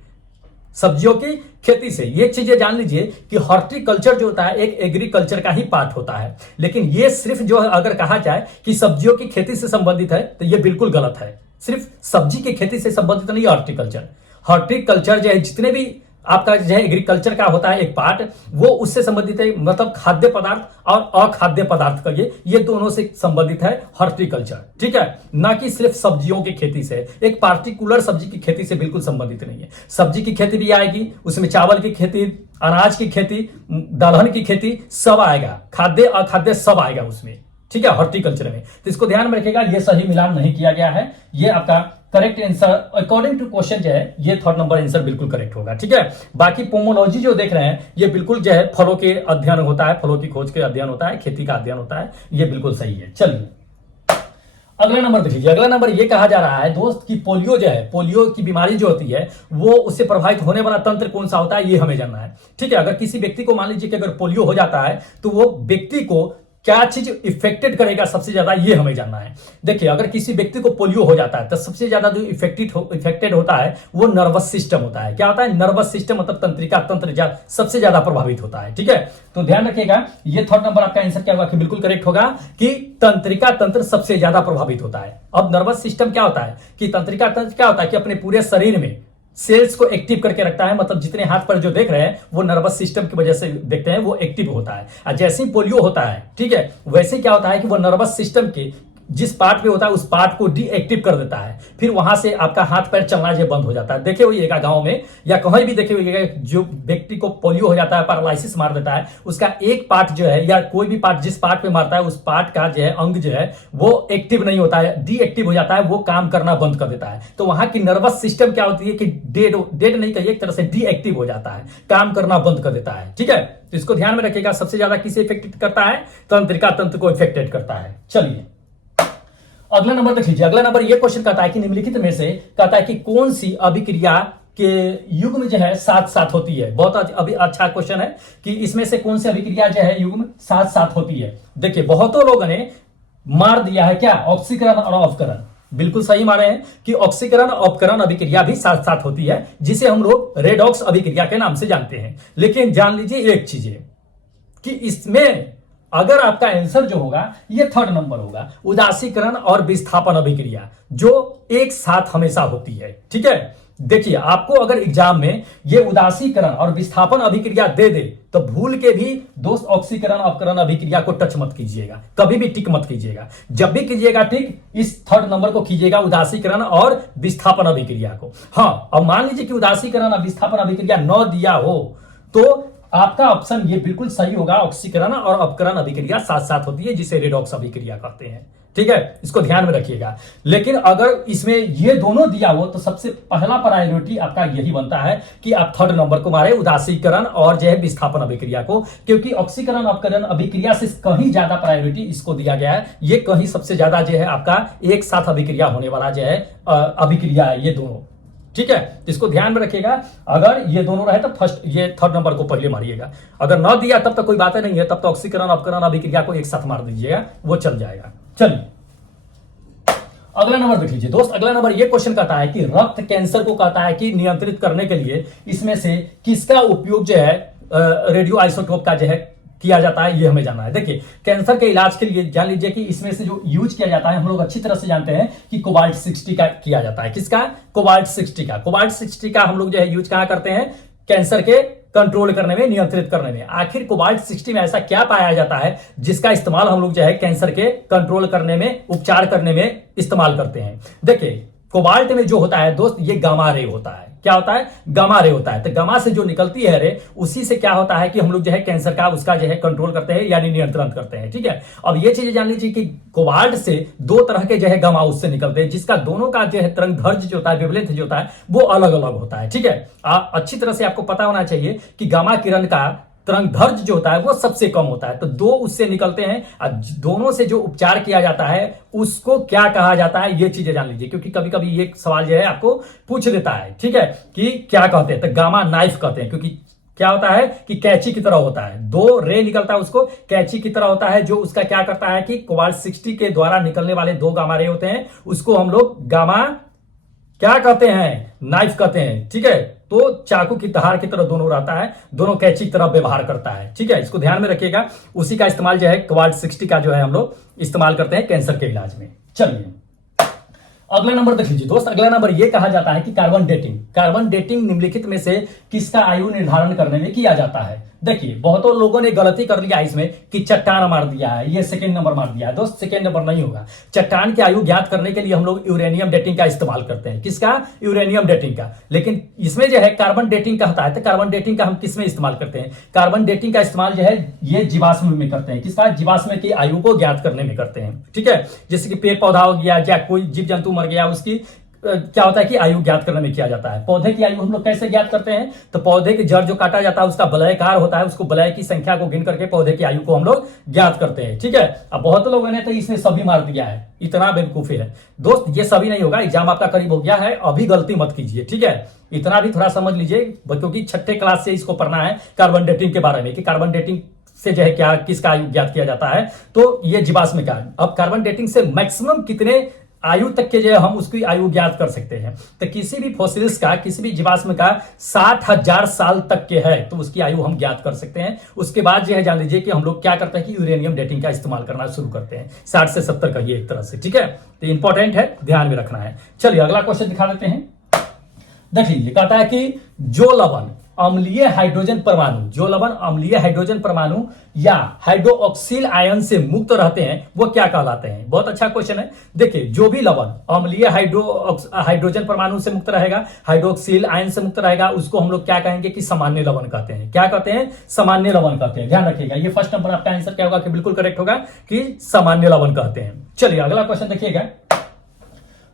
सब्जियों की खेती से। ये चीजें जान लीजिए कि हॉर्टिकल्चर जो होता है एक एग्रीकल्चर का ही पार्ट होता है, लेकिन ये सिर्फ जो है अगर कहा जाए कि सब्जियों की खेती से संबंधित है तो ये बिल्कुल गलत है। सिर्फ सब्जी की खेती से संबंधित नहीं हॉर्टिकल्चर जो है जितने भी आपका जो है एग्रीकल्चर का होता है एक पार्ट, वो उससे संबंधित है, मतलब खाद्य पदार्थ और अखाद्य पदार्थ का ये दोनों से संबंधित है हॉर्टिकल्चर, ठीक है। ना कि सिर्फ सब्जियों की खेती से, एक पार्टिकुलर सब्जी की खेती से बिल्कुल संबंधित नहीं है। सब्जी की खेती भी आएगी, उसमें चावल की खेती, अनाज की खेती, दलहन की खेती सब आएगा, खाद्य अखाद्य सब आएगा उसमें, ठीक है, हॉर्टिकल्चर में। तो इसको ध्यान में रखिएगा, ये सही मिलान नहीं किया गया है, ये आपका correct answer according to question जो है ये थर्ड नंबर आंसर बिल्कुल करेक्ट होगा, ठीक है। बाकी पोमोलॉजी जो देख रहे हैं ये बिल्कुल जो है फलों के अध्ययन होता है, फलों की खोज के अध्ययन होता है, खेती का अध्ययन होता है, ये बिल्कुल सही है। चलिए अगला नंबर देख लीजिए। अगला नंबर ये कहा जा रहा है दोस्त कि पोलियो जो है, पोलियो की बीमारी जो होती है वो उससे प्रभावित होने वाला तंत्र कौन सा होता है, ये हमें जानना है, ठीक है। अगर किसी व्यक्ति को मान लीजिए कि अगर पोलियो हो जाता है तो वो व्यक्ति को क्या चीज इफेक्टेड करेगा सबसे ज्यादा, ये हमें जानना है। देखिए अगर किसी व्यक्ति को पोलियो हो जाता है तो सबसे ज्यादा जो इफेक्टेड होता है वो नर्वस सिस्टम होता है। क्या होता है, नर्वस सिस्टम, मतलब तंत्रिका तंत्र सबसे ज्यादा प्रभावित होता है, ठीक है। तो ध्यान रखिएगा, ये थर्ड नंबर आपका आंसर क्या होगा कि बिल्कुल करेक्ट होगा कि तंत्रिका तंत्र सबसे ज्यादा प्रभावित होता है। अब नर्वस सिस्टम क्या होता है कि तंत्रिका तंत्र क्या होता है कि अपने पूरे शरीर में सेल्स को एक्टिव करके रखता है, मतलब जितने हाथ पर जो देख रहे हैं वो नर्वस सिस्टम की वजह से देखते हैं, वो एक्टिव होता है। और जैसे ही पोलियो होता है, ठीक है, वैसे क्या होता है कि वो नर्वस सिस्टम के जिस पार्ट पे होता है उस पार्ट को डीएक्टिव कर देता है, फिर वहां से आपका हाथ पैर चलना जो बंद हो जाता है। देखे होइएगा गांव में या कहीं भी देखे होइएगा, जो व्यक्ति को पोलियो हो जाता है, पैरालिसिस मार देता है, उसका एक पार्ट जो है या कोई भी पार्ट जिस पार्ट पे मारता है उस पार्ट का जो है अंग जो है वो एक्टिव नहीं होता है, डीएक्टिव हो जाता है, वो काम करना बंद कर देता है। तो वहां की नर्वस सिस्टम क्या होती है कि डेड नहीं कहिए, एक तरह से डीएक्टिव हो जाता है, काम करना बंद कर देता है, ठीक है। तो इसको ध्यान में रखिएगा, सबसे ज्यादा किसे इफेक्टेड करता है, तंत्रिका तंत्र को इफेक्टेड करता है। चलिए अगला नंबर देख लीजिए। अगला नंबर ये क्वेश्चन कहता है कि निम्नलिखित में से कहता है कि कौन सी अभिक्रिया के युग्म जो है साथ साथ होती है। बहुत अभी अच्छा क्वेश्चन है कि इसमें से कौन सी अभिक्रिया जो है युग्म साथ साथ होती है। देखिए बहुतों लोगों ने मार दिया है क्या, ऑक्सीकरण और अवकरण, बिल्कुल सही मारे हैं कि ऑक्सीकरण अपकरण अभिक्रिया भी साथ साथ होती है, जिसे हम लोग रेडॉक्स अभिक्रिया के नाम से जानते हैं। लेकिन जान लीजिए एक चीज है कि इसमें अगर आपका आंसर जो होगा ये थर्ड नंबर होगा, उदासीकरण और विस्थापन अभिक्रिया, जो एक साथ हमेशा होती है, ठीक है। देखिए आपको अगर एग्जाम में ये उदासीकरण और विस्थापन अभिक्रिया दे दे तो भूल के भी दोस्त ऑक्सीकरण अपकरण अभिक्रिया को टच मत कीजिएगा, कभी भी टिक मत कीजिएगा। जब भी कीजिएगा टिक इस थर्ड नंबर को कीजिएगा, उदासीकरण और विस्थापन अभिक्रिया को। हाँ, अब मान लीजिए कि उदासीकरण और विस्थापन अभिक्रिया न दिया हो तो आपका ऑप्शन ये बिल्कुल सही होगा, ऑक्सीकरण और अपकरण अभिक्रिया साथ साथ होती है, जिसे रेडॉक्स अभिक्रिया कहते हैं, ठीक है। इसको ध्यान में रखिएगा। लेकिन अगर इसमें ये दोनों दिया हो तो सबसे पहला प्रायोरिटी आपका यही बनता है कि आप थर्ड नंबर को मारे, उदासीकरण और जो है विस्थापन अभिक्रिया को, क्योंकि ऑक्सीकरण अपकरण अभिक्रिया से कहीं ज्यादा प्रायोरिटी इसको दिया गया है। ये कहीं सबसे ज्यादा जो है आपका एक साथ अभिक्रिया होने वाला जो है अभिक्रिया है, ये दोनों, ठीक है। इसको ध्यान में रखिएगा, अगर ये दोनों रहे तो फर्स्ट ये थर्ड नंबर को पहले मारिएगा, अगर न दिया तब तो कोई बात नहीं है, तब तो ऑक्सीकरण अपकरण अभिक्रिया को एक साथ मार दीजिएगा, वो चल जाएगा। चलिए अगला नंबर देख लीजिए दोस्त। अगला नंबर ये क्वेश्चन कहता है कि रक्त कैंसर को कहता है कि नियंत्रित करने के लिए इसमें से किसका उपयोग जो है रेडियो आइसोटोप का जो है किया जाता है, ये हमें जानना है। देखिए कैंसर के इलाज के लिए जान लीजिए कि इसमें से जो यूज किया जाता है हम लोग अच्छी तरह से जानते हैं कि कोबाल्ट 60 का किया जाता है। किसका, कोबाल्ट 60 का। कोबाल्ट 60 का हम लोग जो है यूज कहां करते हैं, कैंसर के कंट्रोल करने में, नियंत्रित करने में। आखिर कोबाल्ट 60 में ऐसा क्या पाया जाता है जिसका इस्तेमाल हम लोग जो है कैंसर के कंट्रोल करने में, उपचार करने में इस्तेमाल करते हैं। देखिए कोबाल्ट में जो होता है दोस्त ये गामा रे होता है। क्या होता है, गामा रे होता है। तो गामा से जो निकलती है रे, उसी से क्या होता है कि हम लोग जो है कैंसर का उसका जो है कंट्रोल करते हैं, यानी नियंत्रण करते हैं, ठीक है। अब ये चीजें जान लीजिए कि कोबाल्ट से दो तरह के जो है गामा उससे निकलते हैं, जिसका दोनों का जो है तरंग दैर्घ्य जो होता है, वेवलेंथ जो होता है वो अलग अलग होता है, ठीक है। अच्छी तरह से आपको पता होना चाहिए कि गामा किरण का तरंग दैर्घ्य जो होता है वो सबसे कम होता है, तो दो उससे निकलते हैं और दोनों से जो उपचार किया जाता है उसको क्या कहा जाता है, ये चीजें जान लीजिए, क्योंकि कभी कभी ये सवाल जो है आपको पूछ देता है, ठीक है, कि क्या कहते हैं। तो गामा नाइफ कहते हैं, क्योंकि क्या होता है कि कैंची की तरह होता है, दो रे निकलता है, उसको कैंची की तरह होता है, जो उसका क्या करता है कि कोबाल्ट 60 के द्वारा निकलने वाले दो गामा रे होते हैं, उसको हम लोग गामा क्या कहते हैं, नाइफ कहते हैं, ठीक है। तो चाकू की धार की तरह दोनों रहता है, दोनों कैंची की तरह व्यवहार करता है, ठीक है। इसको ध्यान में रखिएगा, उसी का इस्तेमाल जो है कोबाल्ट 60 का जो है हम लोग इस्तेमाल करते हैं कैंसर के इलाज में। चलिए अगला नंबर देख लीजिए दोस्त, अगला नंबर ये कहा जाता है कि कार्बन डेटिंग। कार्बन डेटिंग निम्नलिखित में से किसका आयु निर्धारण करने में किया जाता है। देखिए बहुतों लोगों ने गलती कर लिया इसमें कि चट्टान मार दिया है, ये सेकंड नंबर मार दिया है। दोस्त सेकंड नंबर नहीं होगा। चट्टान की आयु ज्ञात करने के लिए हम लोग यूरेनियम डेटिंग का इस्तेमाल करते हैं। किसका? यूरेनियम डेटिंग का। लेकिन इसमें जो है कार्बन डेटिंग कहता है, तो कार्बन डेटिंग का हम किसमें इस्तेमाल करते हैं? कार्बन डेटिंग का इस्तेमाल जो है ये जीवाश्म में करते हैं। किसका? जीवाश्म की आयु को ज्ञात करने में करते हैं। ठीक है, जैसे कि पेड़ पौधा हो गया या कोई जीव जंतु मर गया, उसकी क्या होता है कि आयु ज्ञात करने में किया जाता है। पौधे की आयु हम लोग कैसे ज्ञात करते हैं? तो पौधे की जड़ जो काटा जाता है उसका वलयकार होता है, उसको वलय की संख्या को गिन करके पौधे की आयु को हम लोग ज्ञात करते हैं। ठीक है, अब बहुत लोगों ने तो इसमें सभी मार दिया है, इतना बेवकूफी है दोस्त। ये सभी नहीं होगा, एग्जाम आपका करीब हो गया है, अभी गलती मत कीजिए। ठीक है, इतना भी थोड़ा समझ लीजिए, बच्चों की छठे क्लास से इसको पढ़ना है कार्बन डेटिंग के बारे में कि कार्बन डेटिंग से जो है क्या किसका आयु ज्ञात किया जाता है। तो ये जीवाश्म का। अब कार्बन डेटिंग से मैक्सिमम कितने आयु तक के जो है हम उसकी आयु ज्ञात कर सकते हैं? तो किसी भी फॉसिल्स का, किसी भी जीवाश्म का 60,000 साल तक के है तो उसकी आयु हम ज्ञात कर सकते हैं। उसके बाद जो है जान लीजिए कि हम लोग क्या करते हैं कि यूरेनियम डेटिंग का इस्तेमाल करना शुरू करते हैं। 60 से 70 कहिए एक तरह से। ठीक है, तो इंपॉर्टेंट है, ध्यान में रखना है। चलिए अगला क्वेश्चन दिखा देते हैं। देख लीजिए, कहता है कि जो लवण अम्लीय हाइड्रोजन परमाणु, जो लवण अम्लीय हाइड्रोजन परमाणु या हाइड्रोक्सिल आयन से मुक्त रहते हैं वो क्या कहलाते हैं? बहुत अच्छा क्वेश्चन है। देखिए, जो भी लवण अम्लीय हाइड्रोजन परमाणु से मुक्त रहेगा, हाइड्रोक्सिल आयन से मुक्त रहेगा, उसको हम लोग क्या कहेंगे कि सामान्य लवण कहते हैं। क्या कहते हैं? सामान्य लवण कहते हैं। ध्यान रखिएगा, ये फर्स्ट नंबर आपका आंसर क्या होगा कि बिल्कुल करेक्ट होगा कि सामान्य लवण कहते हैं। चलिए अगला क्वेश्चन देखिएगा।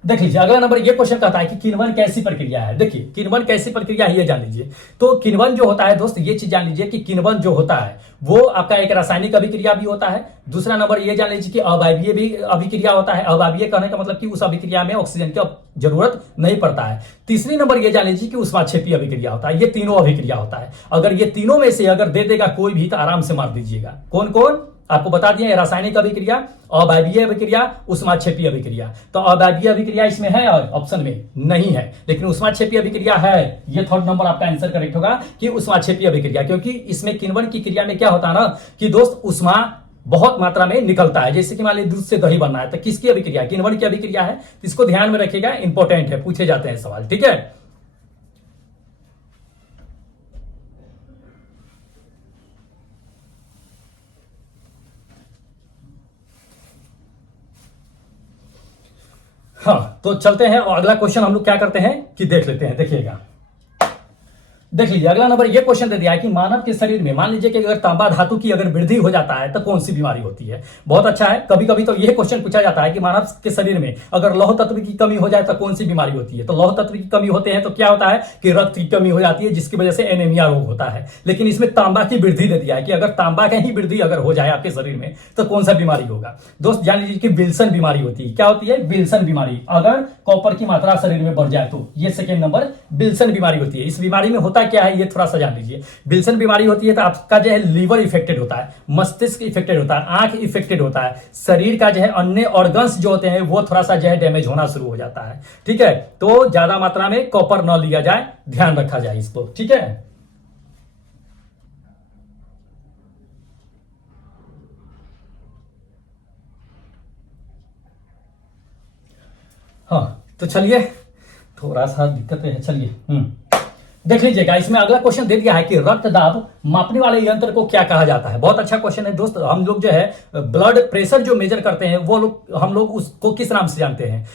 देख लीजिए, अगला नंबर ये क्वेश्चन कहता है कि किण्वन कैसी प्रक्रिया है। देखिए, किण्वन कैसी प्रक्रिया है ये जान लीजिए। तो किण्वन जो होता है दोस्त, ये चीज जान लीजिए कि किण्वन जो होता है वो आपका एक रासायनिक अभिक्रिया भी होता है। दूसरा नंबर ये जान लीजिए कि अवायवीय भी अभिक्रिया होता है। अवायवीय कहने का मतलब कि उस अभिक्रिया में ऑक्सीजन की जरूरत नहीं पड़ता है। तीसरी नंबर ये जान लीजिए कि उष्माक्षेपी अभिक्रिया होता है। ये तीनों अभिक्रिया होता है। अगर ये तीनों में से अगर दे देगा कोई भी तो आराम से मार दीजिएगा। कौन कौन आपको बता दिया? रासायनिक अभिक्रिया, अवायवीय अभिक्रिया, उष्माक्षेपी अभिक्रिया। तो अवायवीय अभिक्रिया इसमें है और ऑप्शन में नहीं है, लेकिन उष्माक्षेपी अभिक्रिया है। ये थर्ड नंबर आपका आंसर करेक्ट होगा कि उष्माक्षेपी अभिक्रिया, क्योंकि इसमें किण्वन की क्रिया में क्या होता है ना कि दोस्त उष्मा बहुत मात्रा में निकलता है। जैसे कि मान लीजिए दूध से दही बनना है तो किसकी अभिक्रिया? किण्वन की अभिक्रिया है। इसको ध्यान में रखिएगा, इंपॉर्टेंट है, पूछे जाते हैं सवाल। ठीक है, हाँ तो चलते हैं और अगला क्वेश्चन हम लोग क्या करते हैं कि देख लेते हैं। देखिएगा, देख लीजिए, अगला नंबर ये क्वेश्चन दे दिया है कि मानव के शरीर में मान लीजिए कि अगर तांबा धातु की अगर वृद्धि हो जाता है तो कौन सी बीमारी होती है। बहुत अच्छा है, कभी कभी तो ये क्वेश्चन पूछा जाता है कि मानव के शरीर में अगर लौह तत्व की कमी हो जाए तो कौन सी बीमारी होती है। तो लौह तत्व की कमी होते हैं तो क्या होता है कि रक्त की कमी हो जाती है, जिसकी वजह से एनीमिया रोग होता है। लेकिन इसमें तांबा की वृद्धि दे दिया है कि अगर तांबा की ही वृद्धि अगर हो जाए आपके शरीर में तो कौन सा बीमारी होगा। दोस्त जान लीजिए कि विल्सन बीमारी होती है। क्या होती है? विल्सन बीमारी। अगर कॉपर की मात्रा शरीर में बढ़ जाए तो ये सेकेंड नंबर विल्सन बीमारी होती है। इस बीमारी में होता क्या है ये थोड़ा सा जान लीजिए। विल्सन बीमारी होती है तो आपका जो है लीवर इफेक्टेड होता है, मस्तिष्क इफेक्टेड होता है, आंख इफेक्टेड होता है, शरीर का जो है अन्य ऑर्गन्स जो होते हैं वो थोड़ा सा जो है डैमेज होना शुरू हो जाता है। ठीक है, तो ज्यादा मात्रा में कॉपर न लिया जाए, ध्यान रखा जाए इसको। ठीक है, हाँ तो चलिए, थोड़ा सा दिक्कत है। चलिए देख लीजिएगा, इसमें अगला क्वेश्चन दे दिया है कि रक्तदाब मापने वाले यंत्र को क्या कहा जाता है। बहुत अच्छा क्वेश्चन है दोस्त। हम लोग जो है ब्लड प्रेशर जो मेजर करते हैं वो लोग हम लोग उसको किस नाम से जानते हैं?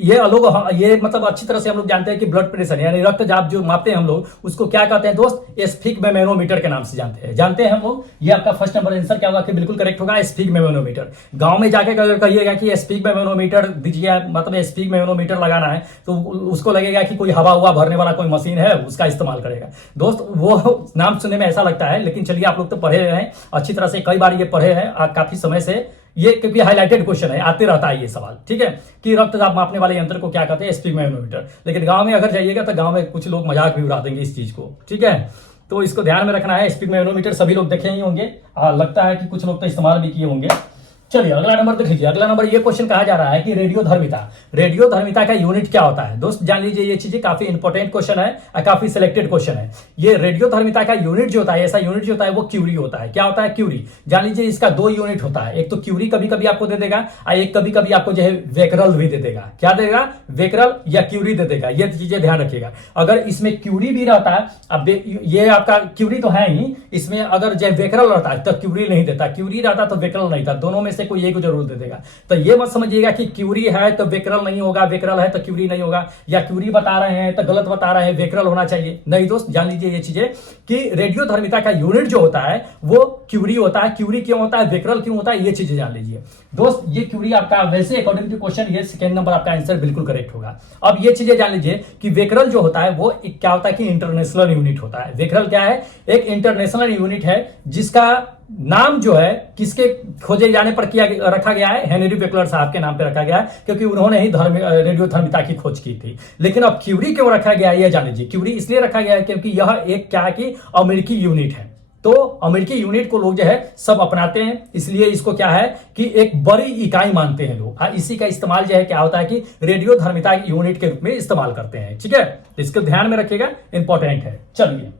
ये मतलब अच्छी तरह से हम लोग जानते हैं कि ब्लड प्रेशर यानी रक्तदाब जो मापते हैं हम लोग उसको क्या कहते हैं दोस्त? स्फिग्मोमेनोमीटर के नाम से जानते हैं हम लोग। ये आपका फर्स्ट नंबर आंसर क्या होगा कि बिल्कुल करेक्ट होगा, स्फिग्मोमेनोमीटर। गांव में जाके अगर कहिएगा कि स्फिग्मोमेनोमीटर दीजिए, मतलब स्फिग्मोमेनोमीटर लगाना है तो उसको लगेगा कि कोई हवा हुआ भरने वाला कोई मशीन है उसका इस्तेमाल करेगा। दोस्त वो नाम सुनने में ऐसा लगता है, लेकिन चलिए आप लोग तो पढ़े हैं अच्छी तरह से, कई बार ये पढ़े हैं काफी समय से। ये क्योंकि हाईलाइटेड क्वेश्चन है, आते रहता है ये सवाल। ठीक है, कि रक्तदाब मापने वाले यंत्र को क्या कहते हैं? स्फिग्मोमेनोमीटर। लेकिन गांव में अगर जाइएगा तो गांव में कुछ लोग मजाक भी उड़ा देंगे इस चीज को। ठीक है, तो इसको ध्यान में रखना है। स्फिग्मोमेनोमीटर सभी लोग देखे ही होंगे, लगता है कि कुछ लोग तो इस्तेमाल भी किए होंगे। चलिए अगला नंबर देख लीजिए। अगला नंबर ये क्वेश्चन कहा जा रहा है कि रेडियो धर्मिता का यूनिट क्या होता है। दोस्त जान लीजिए, ये चीजें काफी इंपॉर्टेंट क्वेश्चन है और काफी सिलेक्टेड क्वेश्चन है। ये रेडियो धर्मिता का यूनिट जो होता है, ऐसा यूनिट जो होता है वो क्यूरी होता है। क्या होता है? क्यूरी। जान लीजिए इसका दो यूनिट होता है, एक तो क्यूरी कभी कभी आपको दे देगा और एक कभी कभी आपको जो है वेकरल भी दे देगा। क्या देगा? वेकरल या क्यूरी दे देगा। ये चीजें ध्यान रखिएगा। अगर इसमें क्यूरी भी रहता है, अब ये आपका क्यूरी तो है ही, इसमें अगर जो वेकरल रहता है तो क्यूरी नहीं देता, क्यूरी रहता तो वेकरल नहीं था, दोनों में से कोई एक जरूर दे देगा। तो ये मत समझिएगा कि क्यूरी है तो वेकरल नहीं होगा, वेकरल है तो क्यूरी नहीं होगा, या क्यूरी बता रहे हैं तो गलत बता रहे हैं, वेकरल होना चाहिए। नहीं दोस्त, जान लीजिए ये चीजें कि रेडियो धर्मिता का यूनिट जो होता है वो क्यूरी होता है। क्यूरी क्यों होता है, वेकरल क्यों होता है, ये चीजें जान लीजिए दोस्त। ये क्यूरी आपका वैसे अकॉर्डिंग टू क्वेश्चन ये सेकंड नंबर आपका आंसर बिल्कुल करेक्ट होगा। अब ये चीजें जान लीजिए कि वेकरल जो होता है वो क्या होता है कि इंटरनेशनल यूनिट होता है। वेकरल क्या है? एक इंटरनेशनल यूनिट है जिसका नाम जो है किसके खोजे जाने पर किया रखा गया है? हेनरी वेकलर साहब के नाम पे रखा गया है, क्योंकि उन्होंने ही रेडियो धर्मिता की खोज की थी। लेकिन अब क्यूरी क्यों रखा गया है ये जान लीजिए। क्यूरी इसलिए रखा गया है क्योंकि यह एक क्या है कि अमेरिकी यूनिट है, तो अमेरिकी यूनिट को लोग जो है सब अपनाते हैं, इसलिए इसको क्या है कि एक बड़ी इकाई मानते हैं लोग। इसी का इस्तेमाल जो है क्या होता है कि रेडियो धर्मिता यूनिट के रूप में इस्तेमाल करते हैं। ठीक है, इसको ध्यान में रखिएगा, इंपॉर्टेंट है। चलिए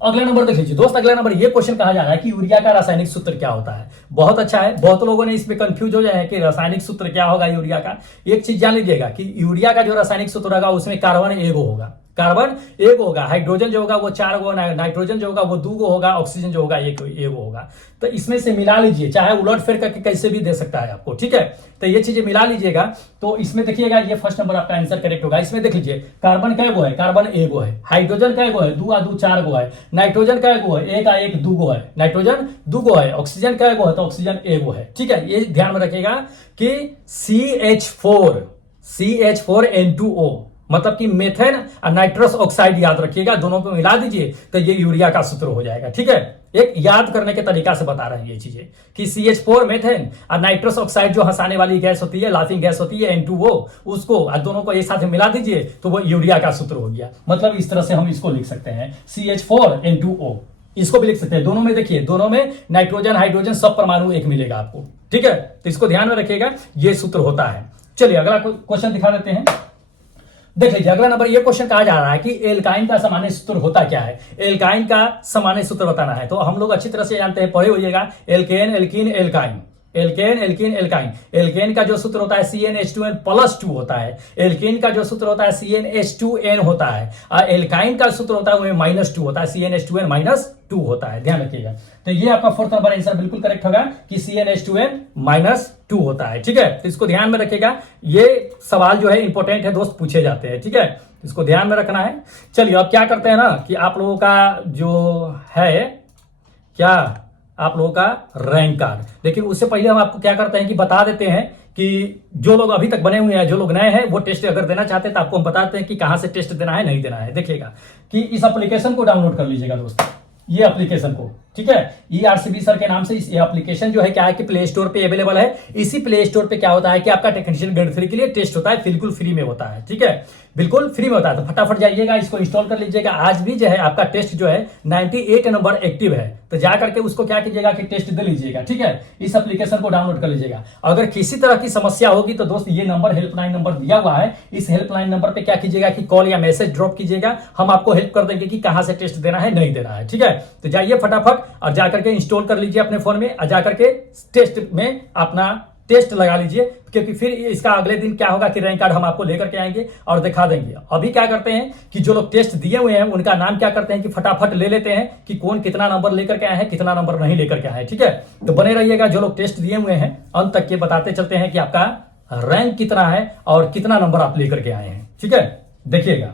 अगला नंबर देख लीजिए दोस्त। अगला नंबर ये क्वेश्चन कहा जा रहा है कि यूरिया का रासायनिक सूत्र क्या होता है। बहुत अच्छा है, बहुत लोगों ने इसमें कंफ्यूज हो जाए कि रासायनिक सूत्र क्या होगा यूरिया का। एक चीज जान लीजिएगा कि यूरिया का जो रासायनिक सूत्र होगा उसमें कार्बन एगो होगा, कार्बन एक होगा, हाइड्रोजन जो होगा वो 4 गो, नाइट्रोजन जो होगा वो 2 गो होगा, ऑक्सीजन जो होगा एक होगा। तो इसमें से मिला लीजिए, चाहे उलट फेर करके कैसे भी दे सकता है आपको। ठीक है, तो ये चीजें मिला लीजिएगा। तो इसमें देखिएगा ये फर्स्ट नंबर आपका आंसर करेक्ट होगा। इसमें देख लीजिए कार्बन कै गो है? कार्बन एक गो है। हाइड्रोजन कै गो है? 2 आ 2 4 गो है। नाइट्रोजन कै गो है? 1 आ 1 2 गो है, नाइट्रोजन 2 गो है। ऑक्सीजन कै गो है? तो ऑक्सीजन एक गो है। ठीक है, ये ध्यान में रखिएगा कि CH4N2O मतलब कि मेथेन और नाइट्रस ऑक्साइड याद रखिएगा, दोनों को मिला दीजिए तो ये यूरिया का सूत्र हो जाएगा। ठीक है, एक याद करने के तरीका से बता रहे हैं ये चीजें कि CH4 मेथेन और नाइट्रस ऑक्साइड जो हंसाने वाली गैस होती है, लाफिंग गैस होती है N2O, उसको दोनों को एक साथ मिला दीजिए तो वो यूरिया का सूत्र हो गया। मतलब इस तरह से हम इसको लिख सकते हैं CH4N2O, इसको भी लिख सकते हैं। दोनों में देखिए, दोनों में नाइट्रोजन हाइड्रोजन सब परमाणु एक मिलेगा आपको। ठीक है, तो इसको ध्यान में रखिएगा, ये सूत्र होता है। चलिए अगला क्वेश्चन दिखा देते हैं। देख लीजिए अगला नंबर ये क्वेश्चन कहा जा रहा है कि एल्काइन का सामान्य सूत्र होता क्या है। एल्काइन का सामान्य सूत्र बताना है। तो हम लोग अच्छी तरह से जानते हैं, पढ़े होइएगा, alkane alkene alkyne, alkane alkene alkyne. Alkane का जो सूत्र होता है CnH2n+2 होता है। एल्कीन का जो सूत्र होता है CnH2n होता है, और एल्काइन का सूत्र होता है वो -2 होता है, CnH2n-2 होता है। ध्यान रखिएगा। तो ये आपका फोर्थ नंबर आंसर बिल्कुल करेक्ट होगा कि CnH2n-2 होता है। ठीक है, तो इसको ध्यान में रखिएगा, ये सवाल जो है इंपॉर्टेंट है दोस्त, पूछे जाते हैं। ठीक है, इसको ध्यान में रखना है। चलिए अब क्या करते हैं ना कि आप लोगों का जो है क्या, आप लोगों का रैंक कार्ड, लेकिन उससे पहले हम आपको क्या करते हैं कि बता देते हैं कि जो लोग अभी तक बने हुए हैं, जो लोग नए हैं, वो टेस्ट अगर देना चाहते हैं तो आपको हम बताते हैं कि कहां से टेस्ट देना है, नहीं देना है। देखिएगा कि इस एप्लीकेशन को डाउनलोड कर लीजिएगा दोस्तों, ये एप्लीकेशन को। ठीक है, ERCB सर के नाम से इस एप्लीकेशन जो है क्या है कि प्ले स्टोर पे अवेलेबल है। इसी प्ले स्टोर पे क्या होता है कि आपका टेक्नीशियन ग्रेड 3 के लिए टेस्ट होता है, बिल्कुल फ्री में होता है। ठीक है, बिल्कुल फ्री में होता है, तो फटाफट जाइएगा, इसको इंस्टॉल कर लीजिएगा। आज भी जो है आपका टेस्ट जो है 98 नंबर एक्टिव है, तो जा करके उसको क्या कीजिएगा कि टेस्ट दे लीजिएगा। ठीक है, इस एप्लीकेशन को डाउनलोड कर लीजिएगा। अगर किसी तरह की समस्या होगी तो दोस्त ये नंबर हेल्पलाइन नंबर दिया हुआ है, इस हेल्पलाइन नंबर पे क्या कीजिएगा कि कॉल या मैसेज ड्रॉप कीजिएगा, हम आपको हेल्प कर देंगे कि कहां से टेस्ट देना है, नहीं देना है। ठीक है, तो जाइए फटाफट और जाकर के इंस्टॉल कर लीजिए अपने फोन में, और जाकर के टेस्ट में अपना टेस्ट लगा लीजिए, क्योंकि फिर इसका अगले दिन क्या होगा कि रैंक कार्ड हम आपको लेकर के आएंगे और दिखा देंगे। अभी क्या करते हैं कि जो लोग टेस्ट दिए हुए हैं उनका नाम क्या करते हैं कि फटाफट ले लेते हैं कि कौन कितना नंबर लेकर के आए हैं, कितना नंबर नहीं लेकर के आए हैं। ठीक है, तो बने रहिएगा, जो लोग टेस्ट दिए हुए हैं अंत तक के बताते चलते हैं कि आपका रैंक कितना है और कितना नंबर आप लेकर के आए हैं। ठीक है, देखिएगा,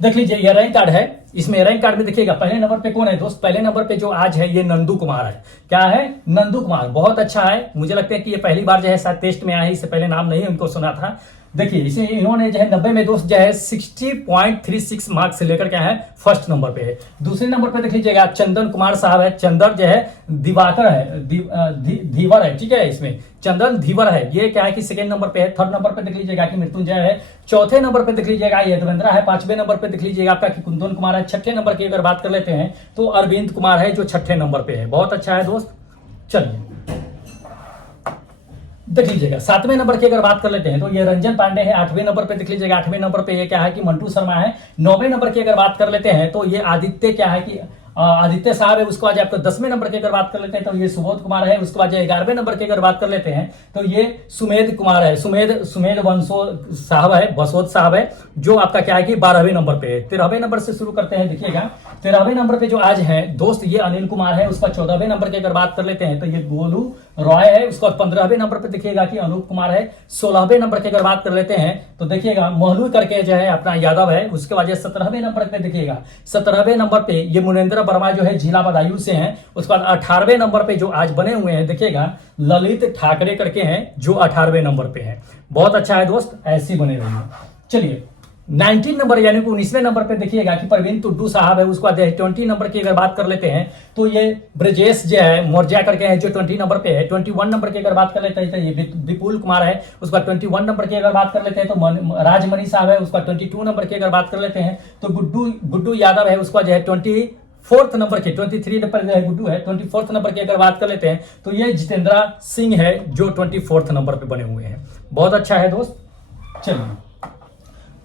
देख लीजिए ये रैंक कार्ड है। इसमें रैंक कार्ड में देखिएगा पहले नंबर पे कौन है दोस्त, पहले नंबर पे जो आज है ये नंदू कुमार है। क्या है? नंदू कुमार, बहुत अच्छा है। मुझे लगता है कि ये पहली बार जो है शायद टेस्ट में आया है, इससे पहले नाम नहीं उनको सुना था। देखिए इसे इन्होंने जो है 90 में दोस्त जो है 60.36 मार्क्स से लेकर के है फर्स्ट नंबर पे है। दूसरे नंबर पे देख लीजिएगा चंदन कुमार साहब है, चंदन जो है दिवाकर है, धीवर है। ठीक है, इसमें चंदन धीवर है, ये क्या है कि सेकंड नंबर पे है। थर्ड नंबर पे देख लीजिएगा कि मृत्युंजय है। चौथे नंबर पे देख लीजिएगा यदवेंद्रा है। पांचवें नंबर पे देख लीजिएगा आपका कि कुंदन कुमार है। छठे नंबर की अगर बात कर लेते हैं तो अरविंद कुमार है जो छठे नंबर पे है। बहुत अच्छा है दोस्त। चलिए देख लीजिएगा 7वें नंबर की अगर बात कर लेते हैं तो ये रंजन पांडे है। 8वें नंबर पे देख लीजिएगा, 8वें नंबर पे ये क्या है कि मंटू शर्मा है। 9वें नंबर की अगर बात कर लेते हैं तो ये आदित्य क्या है कि आदित्य साहब है। उसके बाद आपको 10वें नंबर की अगर बात कर लेते हैं तो ये सुबोध कुमार है। उसके बाद 11वें नंबर की अगर बात कर लेते हैं तो ये सुमेध कुमार है, सुमेध सुमेध वंशो साहब है, बसोद साहब है, जो आपका क्या है कि 12वें नंबर पे है। 13वें नंबर से शुरू करते हैं। देखिएगा 13वें नंबर पे जो आज है दोस्त ये अनिल कुमार है। उसका 14वें नंबर की अगर बात कर लेते हैं तो ये गोलू रॉय है। उसका 15वें नंबर पे देखिएगा कि अनूप कुमार है। 16वें नंबर की अगर बात कर लेते हैं तो देखिएगा महलू करके जो है अपना यादव है। उसके बाद 17वें नंबर पे देखिएगा, 17वें नंबर पे ये मुनेंद्र वर्मा जो है जिला बदायूं से हैं। उसके बाद 18वें नंबर पे जो आज बने हुए हैं देखिएगा ललित ठाकरे करके हैं, जो 18वें नंबर पे है। बहुत अच्छा है दोस्त, ऐसे ही बने रहिए। चलिए 19 नंबर यानी कि 19वें नंबर पे देखिएगा कि प्रवीण टुड्डू साहब है। उसके बाद 20 नंबर की अगर बात कर लेते हैं तो ये ब्रजेश जो है मोर्जा करके हैं, जो 20 नंबर पे है। 21 नंबर की अगर बात कर लेते हैं तो ये विपुल कुमार है। उसके बाद 21 नंबर की अगर बात कर लेते हैं तो राजमणि साहब है। उसका 22 नंबर की अगर बात कर लेते हैं तो गुड्डू यादव है। उसका जो है 24th नंबर के 23 नंबर जो है गुड्डू है। 24th नंबर की अगर बात कर लेते हैं तो ये जितेंद्रा सिंह है, जो 24th नंबर पे बने हुए हैं। बहुत अच्छा है दोस्त। चलिए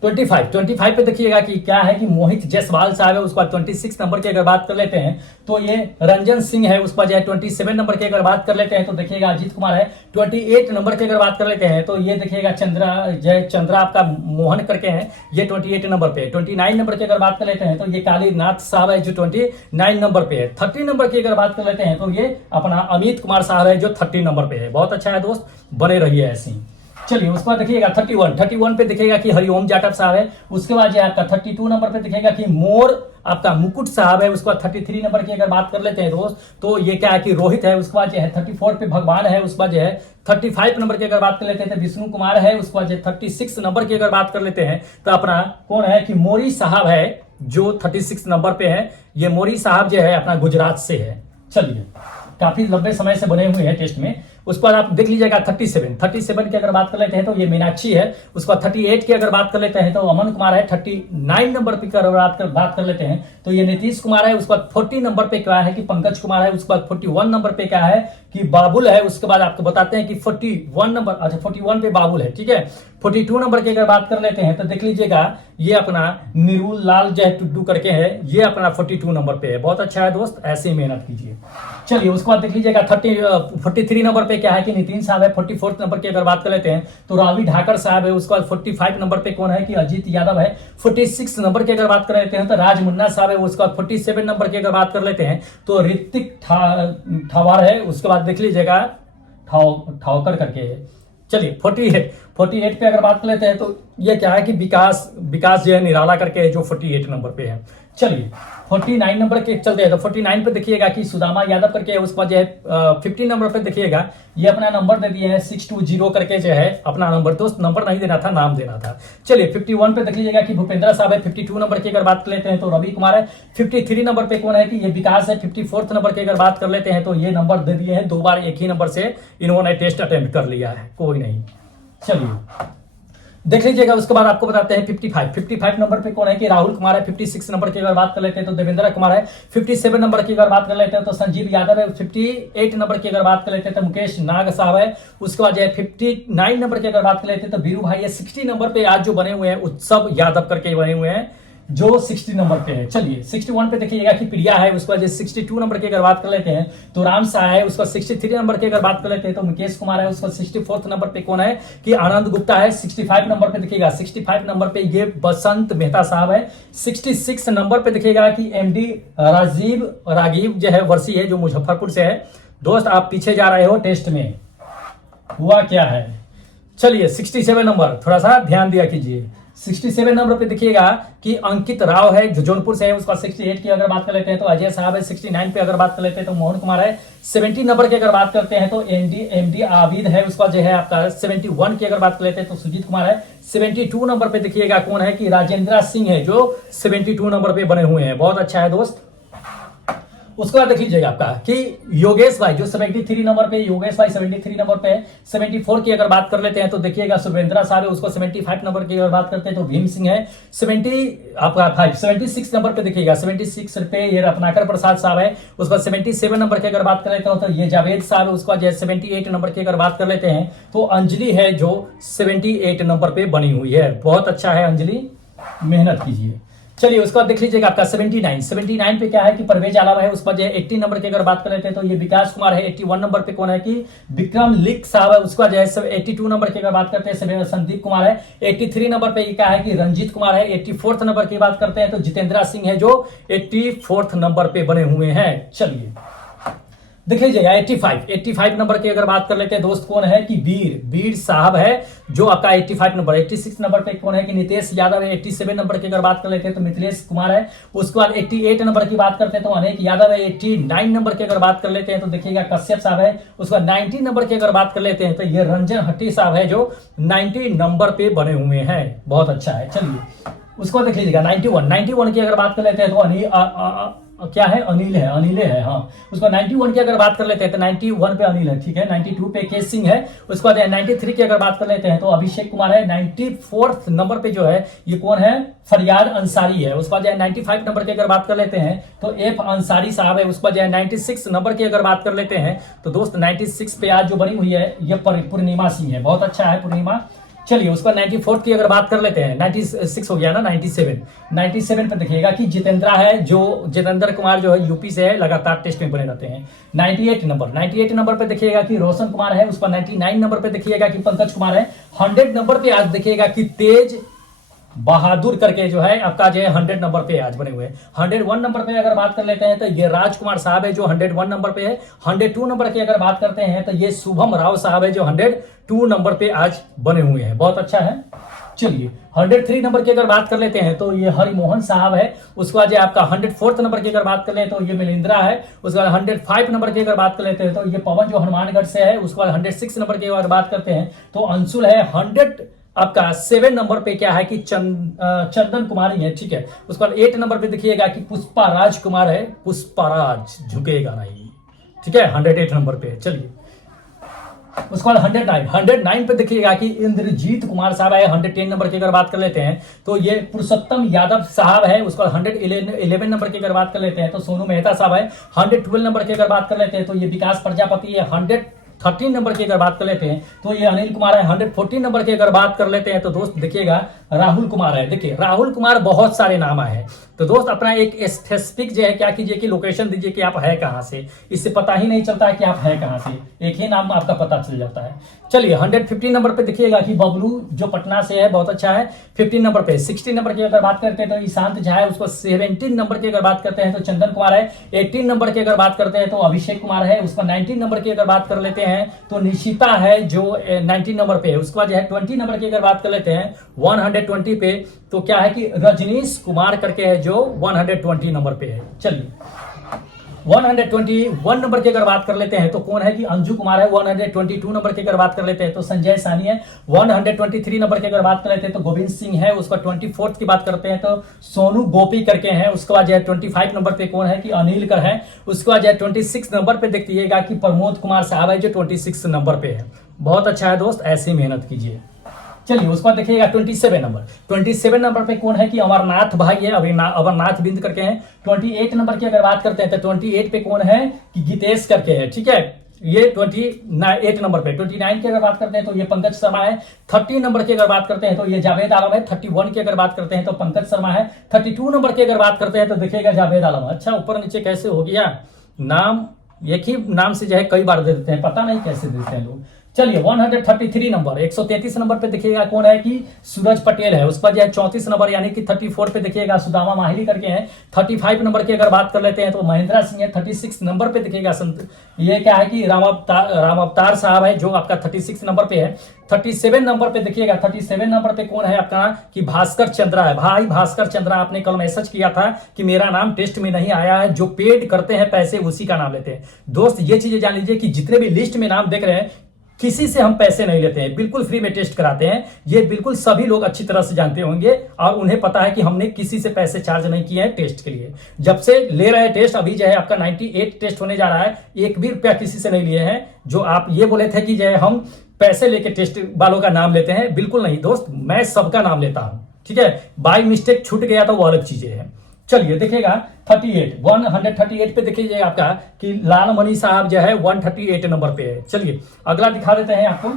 25 पे देखिएगा कि क्या है कि मोहित जायसवाल साहब है। उसके बाद 26 नंबर की अगर बात कर लेते हैं तो ये रंजन सिंह है। उसके बाद जो है 27 नंबर की अगर बात कर लेते हैं तो देखिएगा अजीत कुमार है। 28 नंबर की अगर बात कर लेते हैं तो ये देखिएगा चंद्रा आपका मोहन करके हैं, ये 28 नंबर पे है। 29 नंबर की अगर बात कर लेते हैं तो ये कालीनाथ साहब है, जो 29 नंबर पे है। 30 नंबर की अगर बात कर लेते हैं तो ये अपना अमित कुमार साहब है, जो 30 नंबर पे है। बहुत अच्छा है दोस्त, बने रहिए ऐसे ही। चलिए उसके बाद देखिएगा 31 पे देखिएगा कि हरिओम जाटव साहब है। उसके बाद जो आपका 32 नंबर पे देखिएगा कि मोर आपका मुकुट साहब है। उसके बाद 33 नंबर की अगर बात कर लेते हैं दोस्त तो ये क्या है कि रोहित है। उसके बाद जो है 34 पे भगवान है। उसके बाद जो है 35 नंबर की अगर बात कर लेते हैं तो विष्णु कुमार है। उसके बाद 36 नंबर की अगर बात कर लेते हैं तो अपना कौन है कि मोरी साहब है, जो 36 नंबर पे है। ये मोरी साहब जो है अपना गुजरात से है। चलिए काफी लंबे समय से बने हुए हैं टेस्ट में। उसके बाद आप देख लीजिएगा 37 की अगर बात कर लेते हैं तो ये मीनाक्षी है। उसके बाद 38 की अगर बात कर लेते हैं तो अमन कुमार है। 39 नंबर पे अगर बात कर लेते हैं तो ये नीतीश कुमार है। उसके बाद 40 नंबर पे क्या है कि पंकज कुमार है। उसके बाद 41 नंबर पे क्या है कि बाबुल है। उसके बाद आपको बताते हैं कि 41 नंबर, अच्छा 41 पे बाबुल है, ठीक है। 42 नंबर की अगर बात कर लेते हैं तो देख लीजिएगा ये अपना निरुल लाल जो है टुड्डू करके है, ये अपना 42 नंबर पे है। बहुत अच्छा है दोस्त, ऐसे ही मेहनत कीजिए। चलिए उसके बाद देख लीजिएगा 43 नंबर पे क्या है कि नितिन साहब है। 44 नंबर की अगर बात कर लेते हैं तो रावी ढाकर साहब है। उसके बाद 45 नंबर पे कौन है कि अजीत यादव है। 46 नंबर की अगर बात कर लेते हैं तो राज मुन्ना साहब है। उसके बाद 47 नंबर की अगर बात कर लेते हैं तो ऋतिक ठावार है। उसके बाद देख लीजिएगा ठावकर करके है। चलिए 48 पे अगर बात कर लेते हैं तो ये क्या है कि विकास जो है निराला करके है, जो 48 नंबर पे है। चलिए 49 नंबर के चलते हैं तो 49 पे देखिएगा कि सुदामा यादव करके है। उसके बाद जो है 50 नंबर पे देखिएगा ये अपना नंबर दे दिए हैं 620 करके जो है अपना नंबर, दोस्त नंबर नहीं देना था, नाम देना था। चलिए 51 पे देख लीजिएगा कि भूपेंद्र साहब है। 52 नंबर की अगर बात कर लेते हैं तो रवि कुमार है। 53 नंबर पे कौन है कि ये विकास है। 54 नंबर की अगर बात कर लेते हैं तो ये नंबर दे दिए हैं, 2 बार एक ही नंबर से इन्होंने टेस्ट अटेम्प्ट कर लिया है, कोई नहीं। चलिए देख लीजिएगा उसके बाद आपको बताते हैं 55 नंबर पे कौन है कि राहुल कुमार है। 56 नंबर की अगर बात कर लेते हैं तो देवेंद्र कुमार है। 57 नंबर की अगर बात कर लेते हैं तो संजीव यादव है। 58 नंबर की अगर बात कर लेते हैं तो मुकेश नाग साहब है। उसके बाद जो है 59 नंबर की अगर बात कर लेते हैं तो बीरू भाई है। 60 नंबर पे आज जो बने हुए हैं उत्सव यादव करके बने हुए हैं, जो 60 नंबर पे है। चलिए 61 पे देखिएगा कि प्रिया है। उसके बाद 62 नंबर की अगर बात कर लेते हैं तो राम शाह है। उसका 63 नंबर की अगर बात कर लेते हैं तो मुकेश कुमार है। उसका 64 नंबर पे कौन है कि आनंद गुप्ता है। 65 नंबर पे देखिएगा 65 नंबर पे ये बसंत मेहता साहब है। 66 नंबर पे देखिएगा कि एमडी राजीव जो है वर्षी है, जो मुजफ्फरपुर से है। दोस्त आप पीछे जा रहे हो टेस्ट में, हुआ क्या है। चलिए 67 नंबर, थोड़ा सा ध्यान दिया कीजिए। 67 नंबर पे देखिएगा कि अंकित राव है, जो जौनपुर से है। उसका 68 की अगर बात कर लेते हैं तो अजय साहब है। 69 पे अगर बात कर लेते हैं तो मोहन कुमार है। 70 नंबर की अगर बात करते हैं तो एमडी आबिद है। उसका जो है आपका 71 की अगर बात कर लेते हैं तो सुजीत कुमार है। 72 नंबर पे देखिएगा कौन है कि राजेंद्र सिंह है, जो 72 नंबर पे बने हुए हैं। बहुत अच्छा है दोस्त। उसके बाद देख लीजिएगा आपका कि योगेश भाई जो 73 नंबर पे, योगेश भाई 73 नंबर पे है। 74 की अगर बात कर लेते हैं तो देखिएगा सुरेंद्र साहब है, उसको 75 नंबर की अगर बात करते हैं तो भीम सिंह है। 76 नंबर पे देखिएगा, 76 पे ये रत्नाकर प्रसाद साहब है। उसके बाद 77 नंबर की अगर बात कर लेते हो तो ये जावेद साहब है। उसके बाद 78 नंबर की अगर बात कर लेते हैं तो अंजलि है जो 78 नंबर पे बनी हुई है। बहुत अच्छा है अंजलि, मेहनत कीजिए। चलिए उसके बाद देख लीजिएगा आपका 79 पे क्या है कि परवेज आलम है। उस पर जो है 80 नंबर की अगर बात कर लेते हैं तो ये विकास कुमार है। 81 नंबर पे कौन है कि विक्रम लिक साहब है। उसका जो है 82 नंबर की अगर बात करते हैं संदीप कुमार है। 83 नंबर पे क्या है कि रंजीत कुमार है। 84 नंबर की बात करते हैं तो जितेंद्र सिंह है जो 84 नंबर पे बने हुए हैं। चलिए देख लीजिएगा 85 नंबर की अगर बात कर लेते हैं दोस्त कौन है कि वीर साहब है जो आपका 85 नंबर। 86 नंबर पे कौन है कि नितेश यादव है। 87 नंबर की अगर बात कर लेते हैं तो मिथिलेश कुमार है। उसके बाद 88 नंबर की बात करते हैं तो अनेक यादव है। 89 नंबर की अगर बात कर लेते हैं तो देखिएगा कश्यप साहब है। उसके बाद 90 नंबर की अगर बात कर लेते हैं तो ये रंजन हट्टी साहब है जो 90 नंबर पे बने हुए हैं। बहुत अच्छा है। चलिए उसको देख लीजिएगा 91 की अगर बात कर लेते हैं तो क्या है अनिल है हाँ। उसको 91 की अगर बात कर लेते हैं तो 91 पे अनिल है, ठीक है। 92 पे के सिंह है। उसके बाद 93 की अगर बात कर लेते हैं तो अभिषेक कुमार है। 94 नंबर पे जो है ये कौन है, फरियाद अंसारी है। उसके बाद 95 नंबर की अगर बात कर लेते हैं तो एफ अंसारी साहब है। उसके बाद 96 नंबर की अगर बात कर लेते हैं तो दोस्त 96 पे आज जो बनी हुई है ये पूर्णिमा सिंह है। बहुत अच्छा है पूर्णिमा। चलिए उसका 94 की अगर बात कर लेते हैं, 96 हो गया ना, 97 पे देखिएगा कि जितेंद्र है जो जितेंद्र कुमार जो है यूपी से है, लगातार टेस्ट में बने रहते हैं। 98 नंबर पे देखिएगा कि रोशन कुमार है। उसका 99 नंबर पे देखिएगा कि पंकज कुमार है। 100 नंबर पे आज देखिएगा कि तेज बहादुर करके जो है आपका जो है 100 नंबर पे आज बने हुए हैं। 101 नंबर पे अगर बात कर लेते हैं तो ये राजकुमार साहब है जो 101 नंबर पे है। 102 नंबर की अगर बात करते हैं तो ये शुभम राव साहब है जो 102 नंबर पे आज बने हुए हैं। बहुत अच्छा है। चलिए 103 नंबर की अगर बात कर लेते हैं तो ये हरिमोहन साहब है। उसके बाद आपका 104 नंबर की अगर बात कर ले तो ये मिलिंद्रा है। उसके बाद 105 नंबर की अगर बात कर लेते हैं तो ये पवन जो हनुमानगढ़ से है। उसके बाद 106 नंबर की अगर बात करते हैं तो अंशुल है। 100 आपका 7 नंबर पे क्या है कि चंदन कुमारी है, ठीक है। उसके बाद 8 नंबर पे देखिएगा कि पुष्पा राज कुमार है। पुष्पा राज झुकेगा नहीं, ठीक है, 108 नंबर पे। चलिए उसके बाद 109 पे देखिएगा कि इंद्रजीत कुमार साहब है। 110 नंबर की अगर बात कर लेते हैं तो ये पुरुषोत्तम यादव साहब है। उसके बाद 111 नंबर की अगर बात कर लेते हैं तो सोनू मेहता साहब है। 112 नंबर की अगर बात कर लेते हैं तो ये विकास प्रजापति है। 113 नंबर की अगर बात कर लेते हैं तो ये अनिल कुमार है। 114 नंबर की अगर बात कर लेते हैं तो दोस्त देखिएगा राहुल कुमार है। देखिए राहुल कुमार, बहुत सारे नाम आए हैं तो दोस्त अपना एक स्पेसिफिक जो है क्या कीजिए कि लोकेशन दीजिए कि आप है कहां से। इससे पता ही नहीं चलता है कि आप है कहां से, एक ही नाम आपका पता चल जाता है। चलिए 115 नंबर पे देखिएगा कि बबलू जो पटना से है, बहुत अच्छा है। 15 नंबर पे 16 नंबर की अगर बात करते हैं तो ईशांत झा है। उसको 17 नंबर की अगर बात करते हैं तो चंदन कुमार है। 18 नंबर की अगर बात करते हैं तो अभिषेक कुमार है। उसका 19 नंबर की अगर बात कर लेते हैं तो निशिता है जो 19 नंबर पे है। उसके बाद जो है 20 नंबर की अगर बात कर लेते हैं 120 पे तो क्या है कि रजनीश कुमार करके है जो 120 नंबर पे है। चलिए 121 नंबर की अगर बात कर लेते हैं तो कौन है कि अंजू कुमार है। 122 नंबर की अगर बात कर लेते हैं तो संजय सानी है। 123 नंबर की अगर बात कर लेते हैं तो गोविंद सिंह है। उसका 24 की बात करते हैं तो सोनू गोपी करके हैं। उसके बाद जो है 25 नंबर पे कौन है कि अनिल कर है। उसके बाद जो है 26 नंबर पे देखिएगा कि प्रमोद कुमार साहब है जो 26 नंबर पे है। बहुत अच्छा है दोस्त, ऐसे मेहनत कीजिए। चलिए उसके बाद देखिएगा 27 नंबर पे कौन है कि अमरनाथ भाई है, अमरनाथ बिंद करके हैं। 28 नंबर की अगर बात करते हैं तो 28 पे कौन है कि गीतेश करके है, ठीक है। ये 28 नंबर पे। 29 की अगर बात करते हैं तो ये पंकज शर्मा है। 30 नंबर की अगर बात करते हैं तो ये जावेद आलम है। 31 की अगर बात करते हैं तो पंकज शर्मा है। 32 नंबर की अगर बात करते हैं तो देखिएगा जावेद आलम। अच्छा ऊपर नीचे कैसे हो गया नाम, एक ही नाम से जो है कई बार दे देते हैं, पता नहीं कैसे देते हैं लोग। चलिए 133 नंबर 133 नंबर पे देखिएगा कौन है कि सूरज पटेल है। उस पर जो है 34 नंबर यानी कि 34 पे देखिएगा सुदामा माहिली करके हैं। 35 नंबर की अगर बात कर लेते हैं तो महेंद्रा सिंह है। 36 नंबर पे देखिएगा ये क्या है कि राम अवतार साहब है जो आपका 36 नंबर पे है। 37 नंबर पे देखिएगा 37 नंबर पे कौन है आपका कि भास्कर चंद्रा है। भाई भास्कर चंद्रा, आपने कल मैसेज किया था कि मेरा नाम टेस्ट में नहीं आया है, जो पेड करते हैं पैसे उसी का नाम लेते हैं। दोस्त ये चीजें जान लीजिए कि जितने भी लिस्ट में नाम देख रहे हैं किसी से हम पैसे नहीं लेते हैं, बिल्कुल फ्री में टेस्ट कराते हैं। ये बिल्कुल सभी लोग अच्छी तरह से जानते होंगे और उन्हें पता है कि हमने किसी से पैसे चार्ज नहीं किए हैं टेस्ट के लिए। जब से ले रहे हैं टेस्ट, अभी जो है आपका 98 टेस्ट होने जा रहा है, एक भी रुपया किसी से नहीं लिए हैं। जो आप ये बोले थे कि जो है हम पैसे लेके टेस्ट वालों का नाम लेते हैं, बिल्कुल नहीं दोस्त, मैं सबका नाम लेता हूं, ठीक है। बाय मिस्टेक छूट गया तो वो अलग चीजें हैं। चलिए देखिएगा 138 पे देखिए आपका कि लालमणि साहब जो है 138 नंबर पे है। चलिए अगला दिखा देते हैं आपको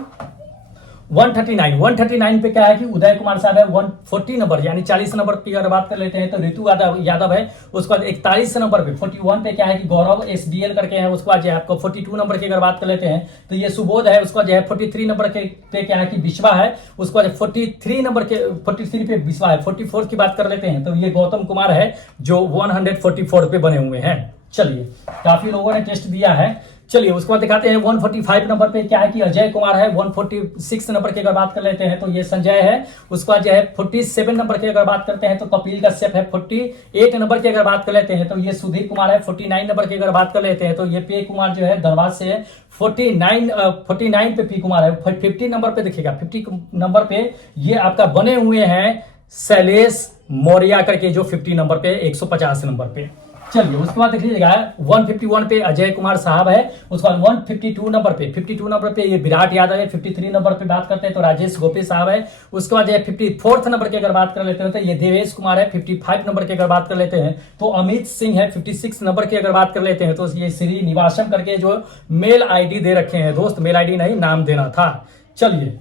139 पे क्या है कि उदय कुमार साहब है 140 नंबर यानी 40 नंबर की अगर बात कर लेते हैं तो ऋतु यादव है। उसके बाद 41 नंबर पे 41 पे क्या है कि गौरव SDL करके है। उसके बाद जो है आपको 42 नंबर की अगर बात कर लेते हैं तो ये सुबोध है। उसके बाद जो है 43 नंबर के पे क्या है कि विश्वा है। उसके बाद 43 नंबर के 43 पे विश्वा है। 44 की बात कर लेते हैं तो ये गौतम कुमार है जो 144 पे बने हुए हैं। चलिए काफी लोगों ने टेस्ट दिया है। चलिए उसके बाद दिखाते हैं 145 नंबर पे क्या है कि अजय कुमार है। 146 नंबर की अगर बात कर लेते हैं तो ये संजय है। उसके बाद जो है 47 नंबर की अगर बात करते हैं तो कपिल कश्यप है। 48 नंबर की अगर बात कर लेते हैं तो ये सुधीर कुमार है। 49 नंबर की अगर बात कर लेते हैं तो ये पे कुमार जो है धनबाद से है। 49 पे पी कुमार है। 50 नंबर पे देखिएगा 50 नंबर पे ये आपका बने हुए हैं शैलेश मौर्य करके जो 50 नंबर पे 150 नंबर पे। चलिए उसके बाद देख लीजिएगा 151 पे अजय कुमार साहब है। उसके बाद 152 नंबर पे ये विराट यादव है। 53 नंबर पे बात करते हैं तो राजेश गोपी साहब है। उसके बाद 54 नंबर की अगर बात कर लेते हैं तो ये देवेश कुमार है। 55 नंबर की अगर बात कर लेते हैं तो अमित सिंह है। 56 नंबर की अगर बात कर लेते हैं तो ये श्रीनिवासम करके जो मेल ID दे रखे हैं दोस्त, मेल ID नहीं नाम देना था। चलिए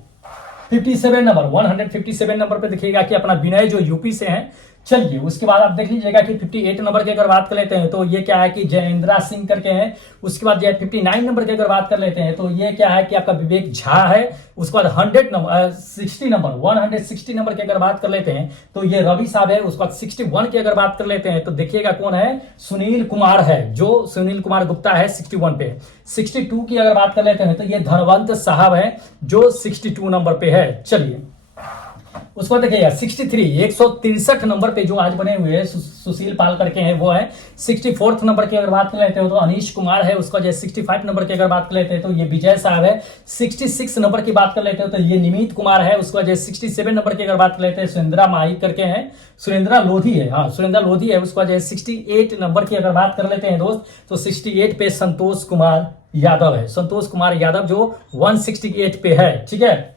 157 नंबर पे देखिएगा कि अपना विनय जो यूपी से हैं। चलिए उसके बाद आप देख लीजिएगा कि 58 नंबर की अगर बात कर लेते हैं तो ये क्या है कि जयेंद्रा सिंह करके हैं। उसके बाद जो है 59 नंबर की अगर बात कर लेते हैं तो ये क्या है कि आपका विवेक झा है। उसके बाद 160 नंबर की अगर बात कर लेते हैं तो ये रवि साहब है। उसके बाद 61 की अगर बात कर लेते हैं तो देखिएगा कौन है, सुनील कुमार है, जो सुनील कुमार गुप्ता है 61 पे। 62 की अगर बात कर लेते हैं तो ये धनवंत साहब है जो 62 नंबर पे है। चलिए उसको देखिएगा 163 नंबर पे जो आज बने हुए हैं सुशील पाल करके हैं वो है। 64 नंबर की अगर बात कर लेते हो तो अनीश कुमार है। उसका जो 65 नंबर की अगर बात कर लेते हैं तो ये विजय साहब है। 66 नंबर की बात कर लेते हो तो ये निमित कुमार है। उसका जो 67 नंबर की अगर बात कर लेते हैं सुरेंद्रा माही करके हैं, सुरेंद्रा लोधी है, हाँ सुरेंद्रा लोधी है। उसका जो 68 नंबर की अगर बात कर लेते हैं दोस्त तो 68 पे संतोष कुमार यादव है। संतोष कुमार यादव जो 168 पे है, ठीक है।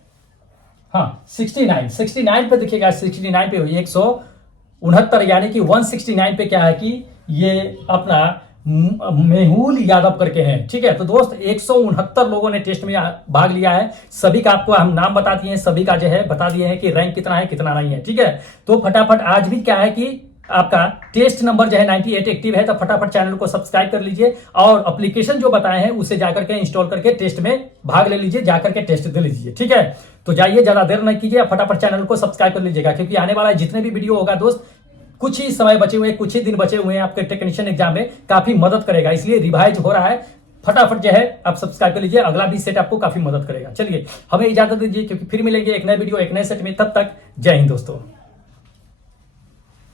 हाँ 69 पे देखिएगा 69 पे 169 यानी कि 169 पे क्या है कि ये अपना मेहुल यादव करके हैं, ठीक है। तो दोस्त 169 लोगों ने टेस्ट में भाग लिया है। सभी का आपको हम नाम बता दिए हैं, सभी का जो है बता दिए हैं कि रैंक कितना है कितना नहीं है, ठीक है। तो फटाफट आज भी क्या है कि आपका टेस्ट नंबर जो है 98 एक्टिव है, तो फटाफट चैनल को सब्सक्राइब कर लीजिए और एप्लीकेशन जो बताए हैं उसे जाकर के इंस्टॉल करके टेस्ट में भाग ले लीजिए, जाकर के टेस्ट दे लीजिए, ठीक है। तो जाइए, ज्यादा देर नहीं कीजिए, फटाफट चैनल को सब्सक्राइब कर लीजिएगा क्योंकि आने वाला जितने भी वीडियो होगा दोस्त कुछ ही समय बचे हुए, कुछ ही दिन बचे हुए हैं आपके टेक्नीशियन एग्जाम में, काफी मदद करेगा, इसलिए रिवाइज हो रहा है। फटाफट जो है आप सब्सक्राइब कर लीजिए, अगला भी सेट आपको काफी मदद करेगा। चलिए हमें इजाजत दीजिए क्योंकि फिर मिलेंगे एक नए वीडियो एक नए सेट में, तब तक जय हिंद दोस्तों।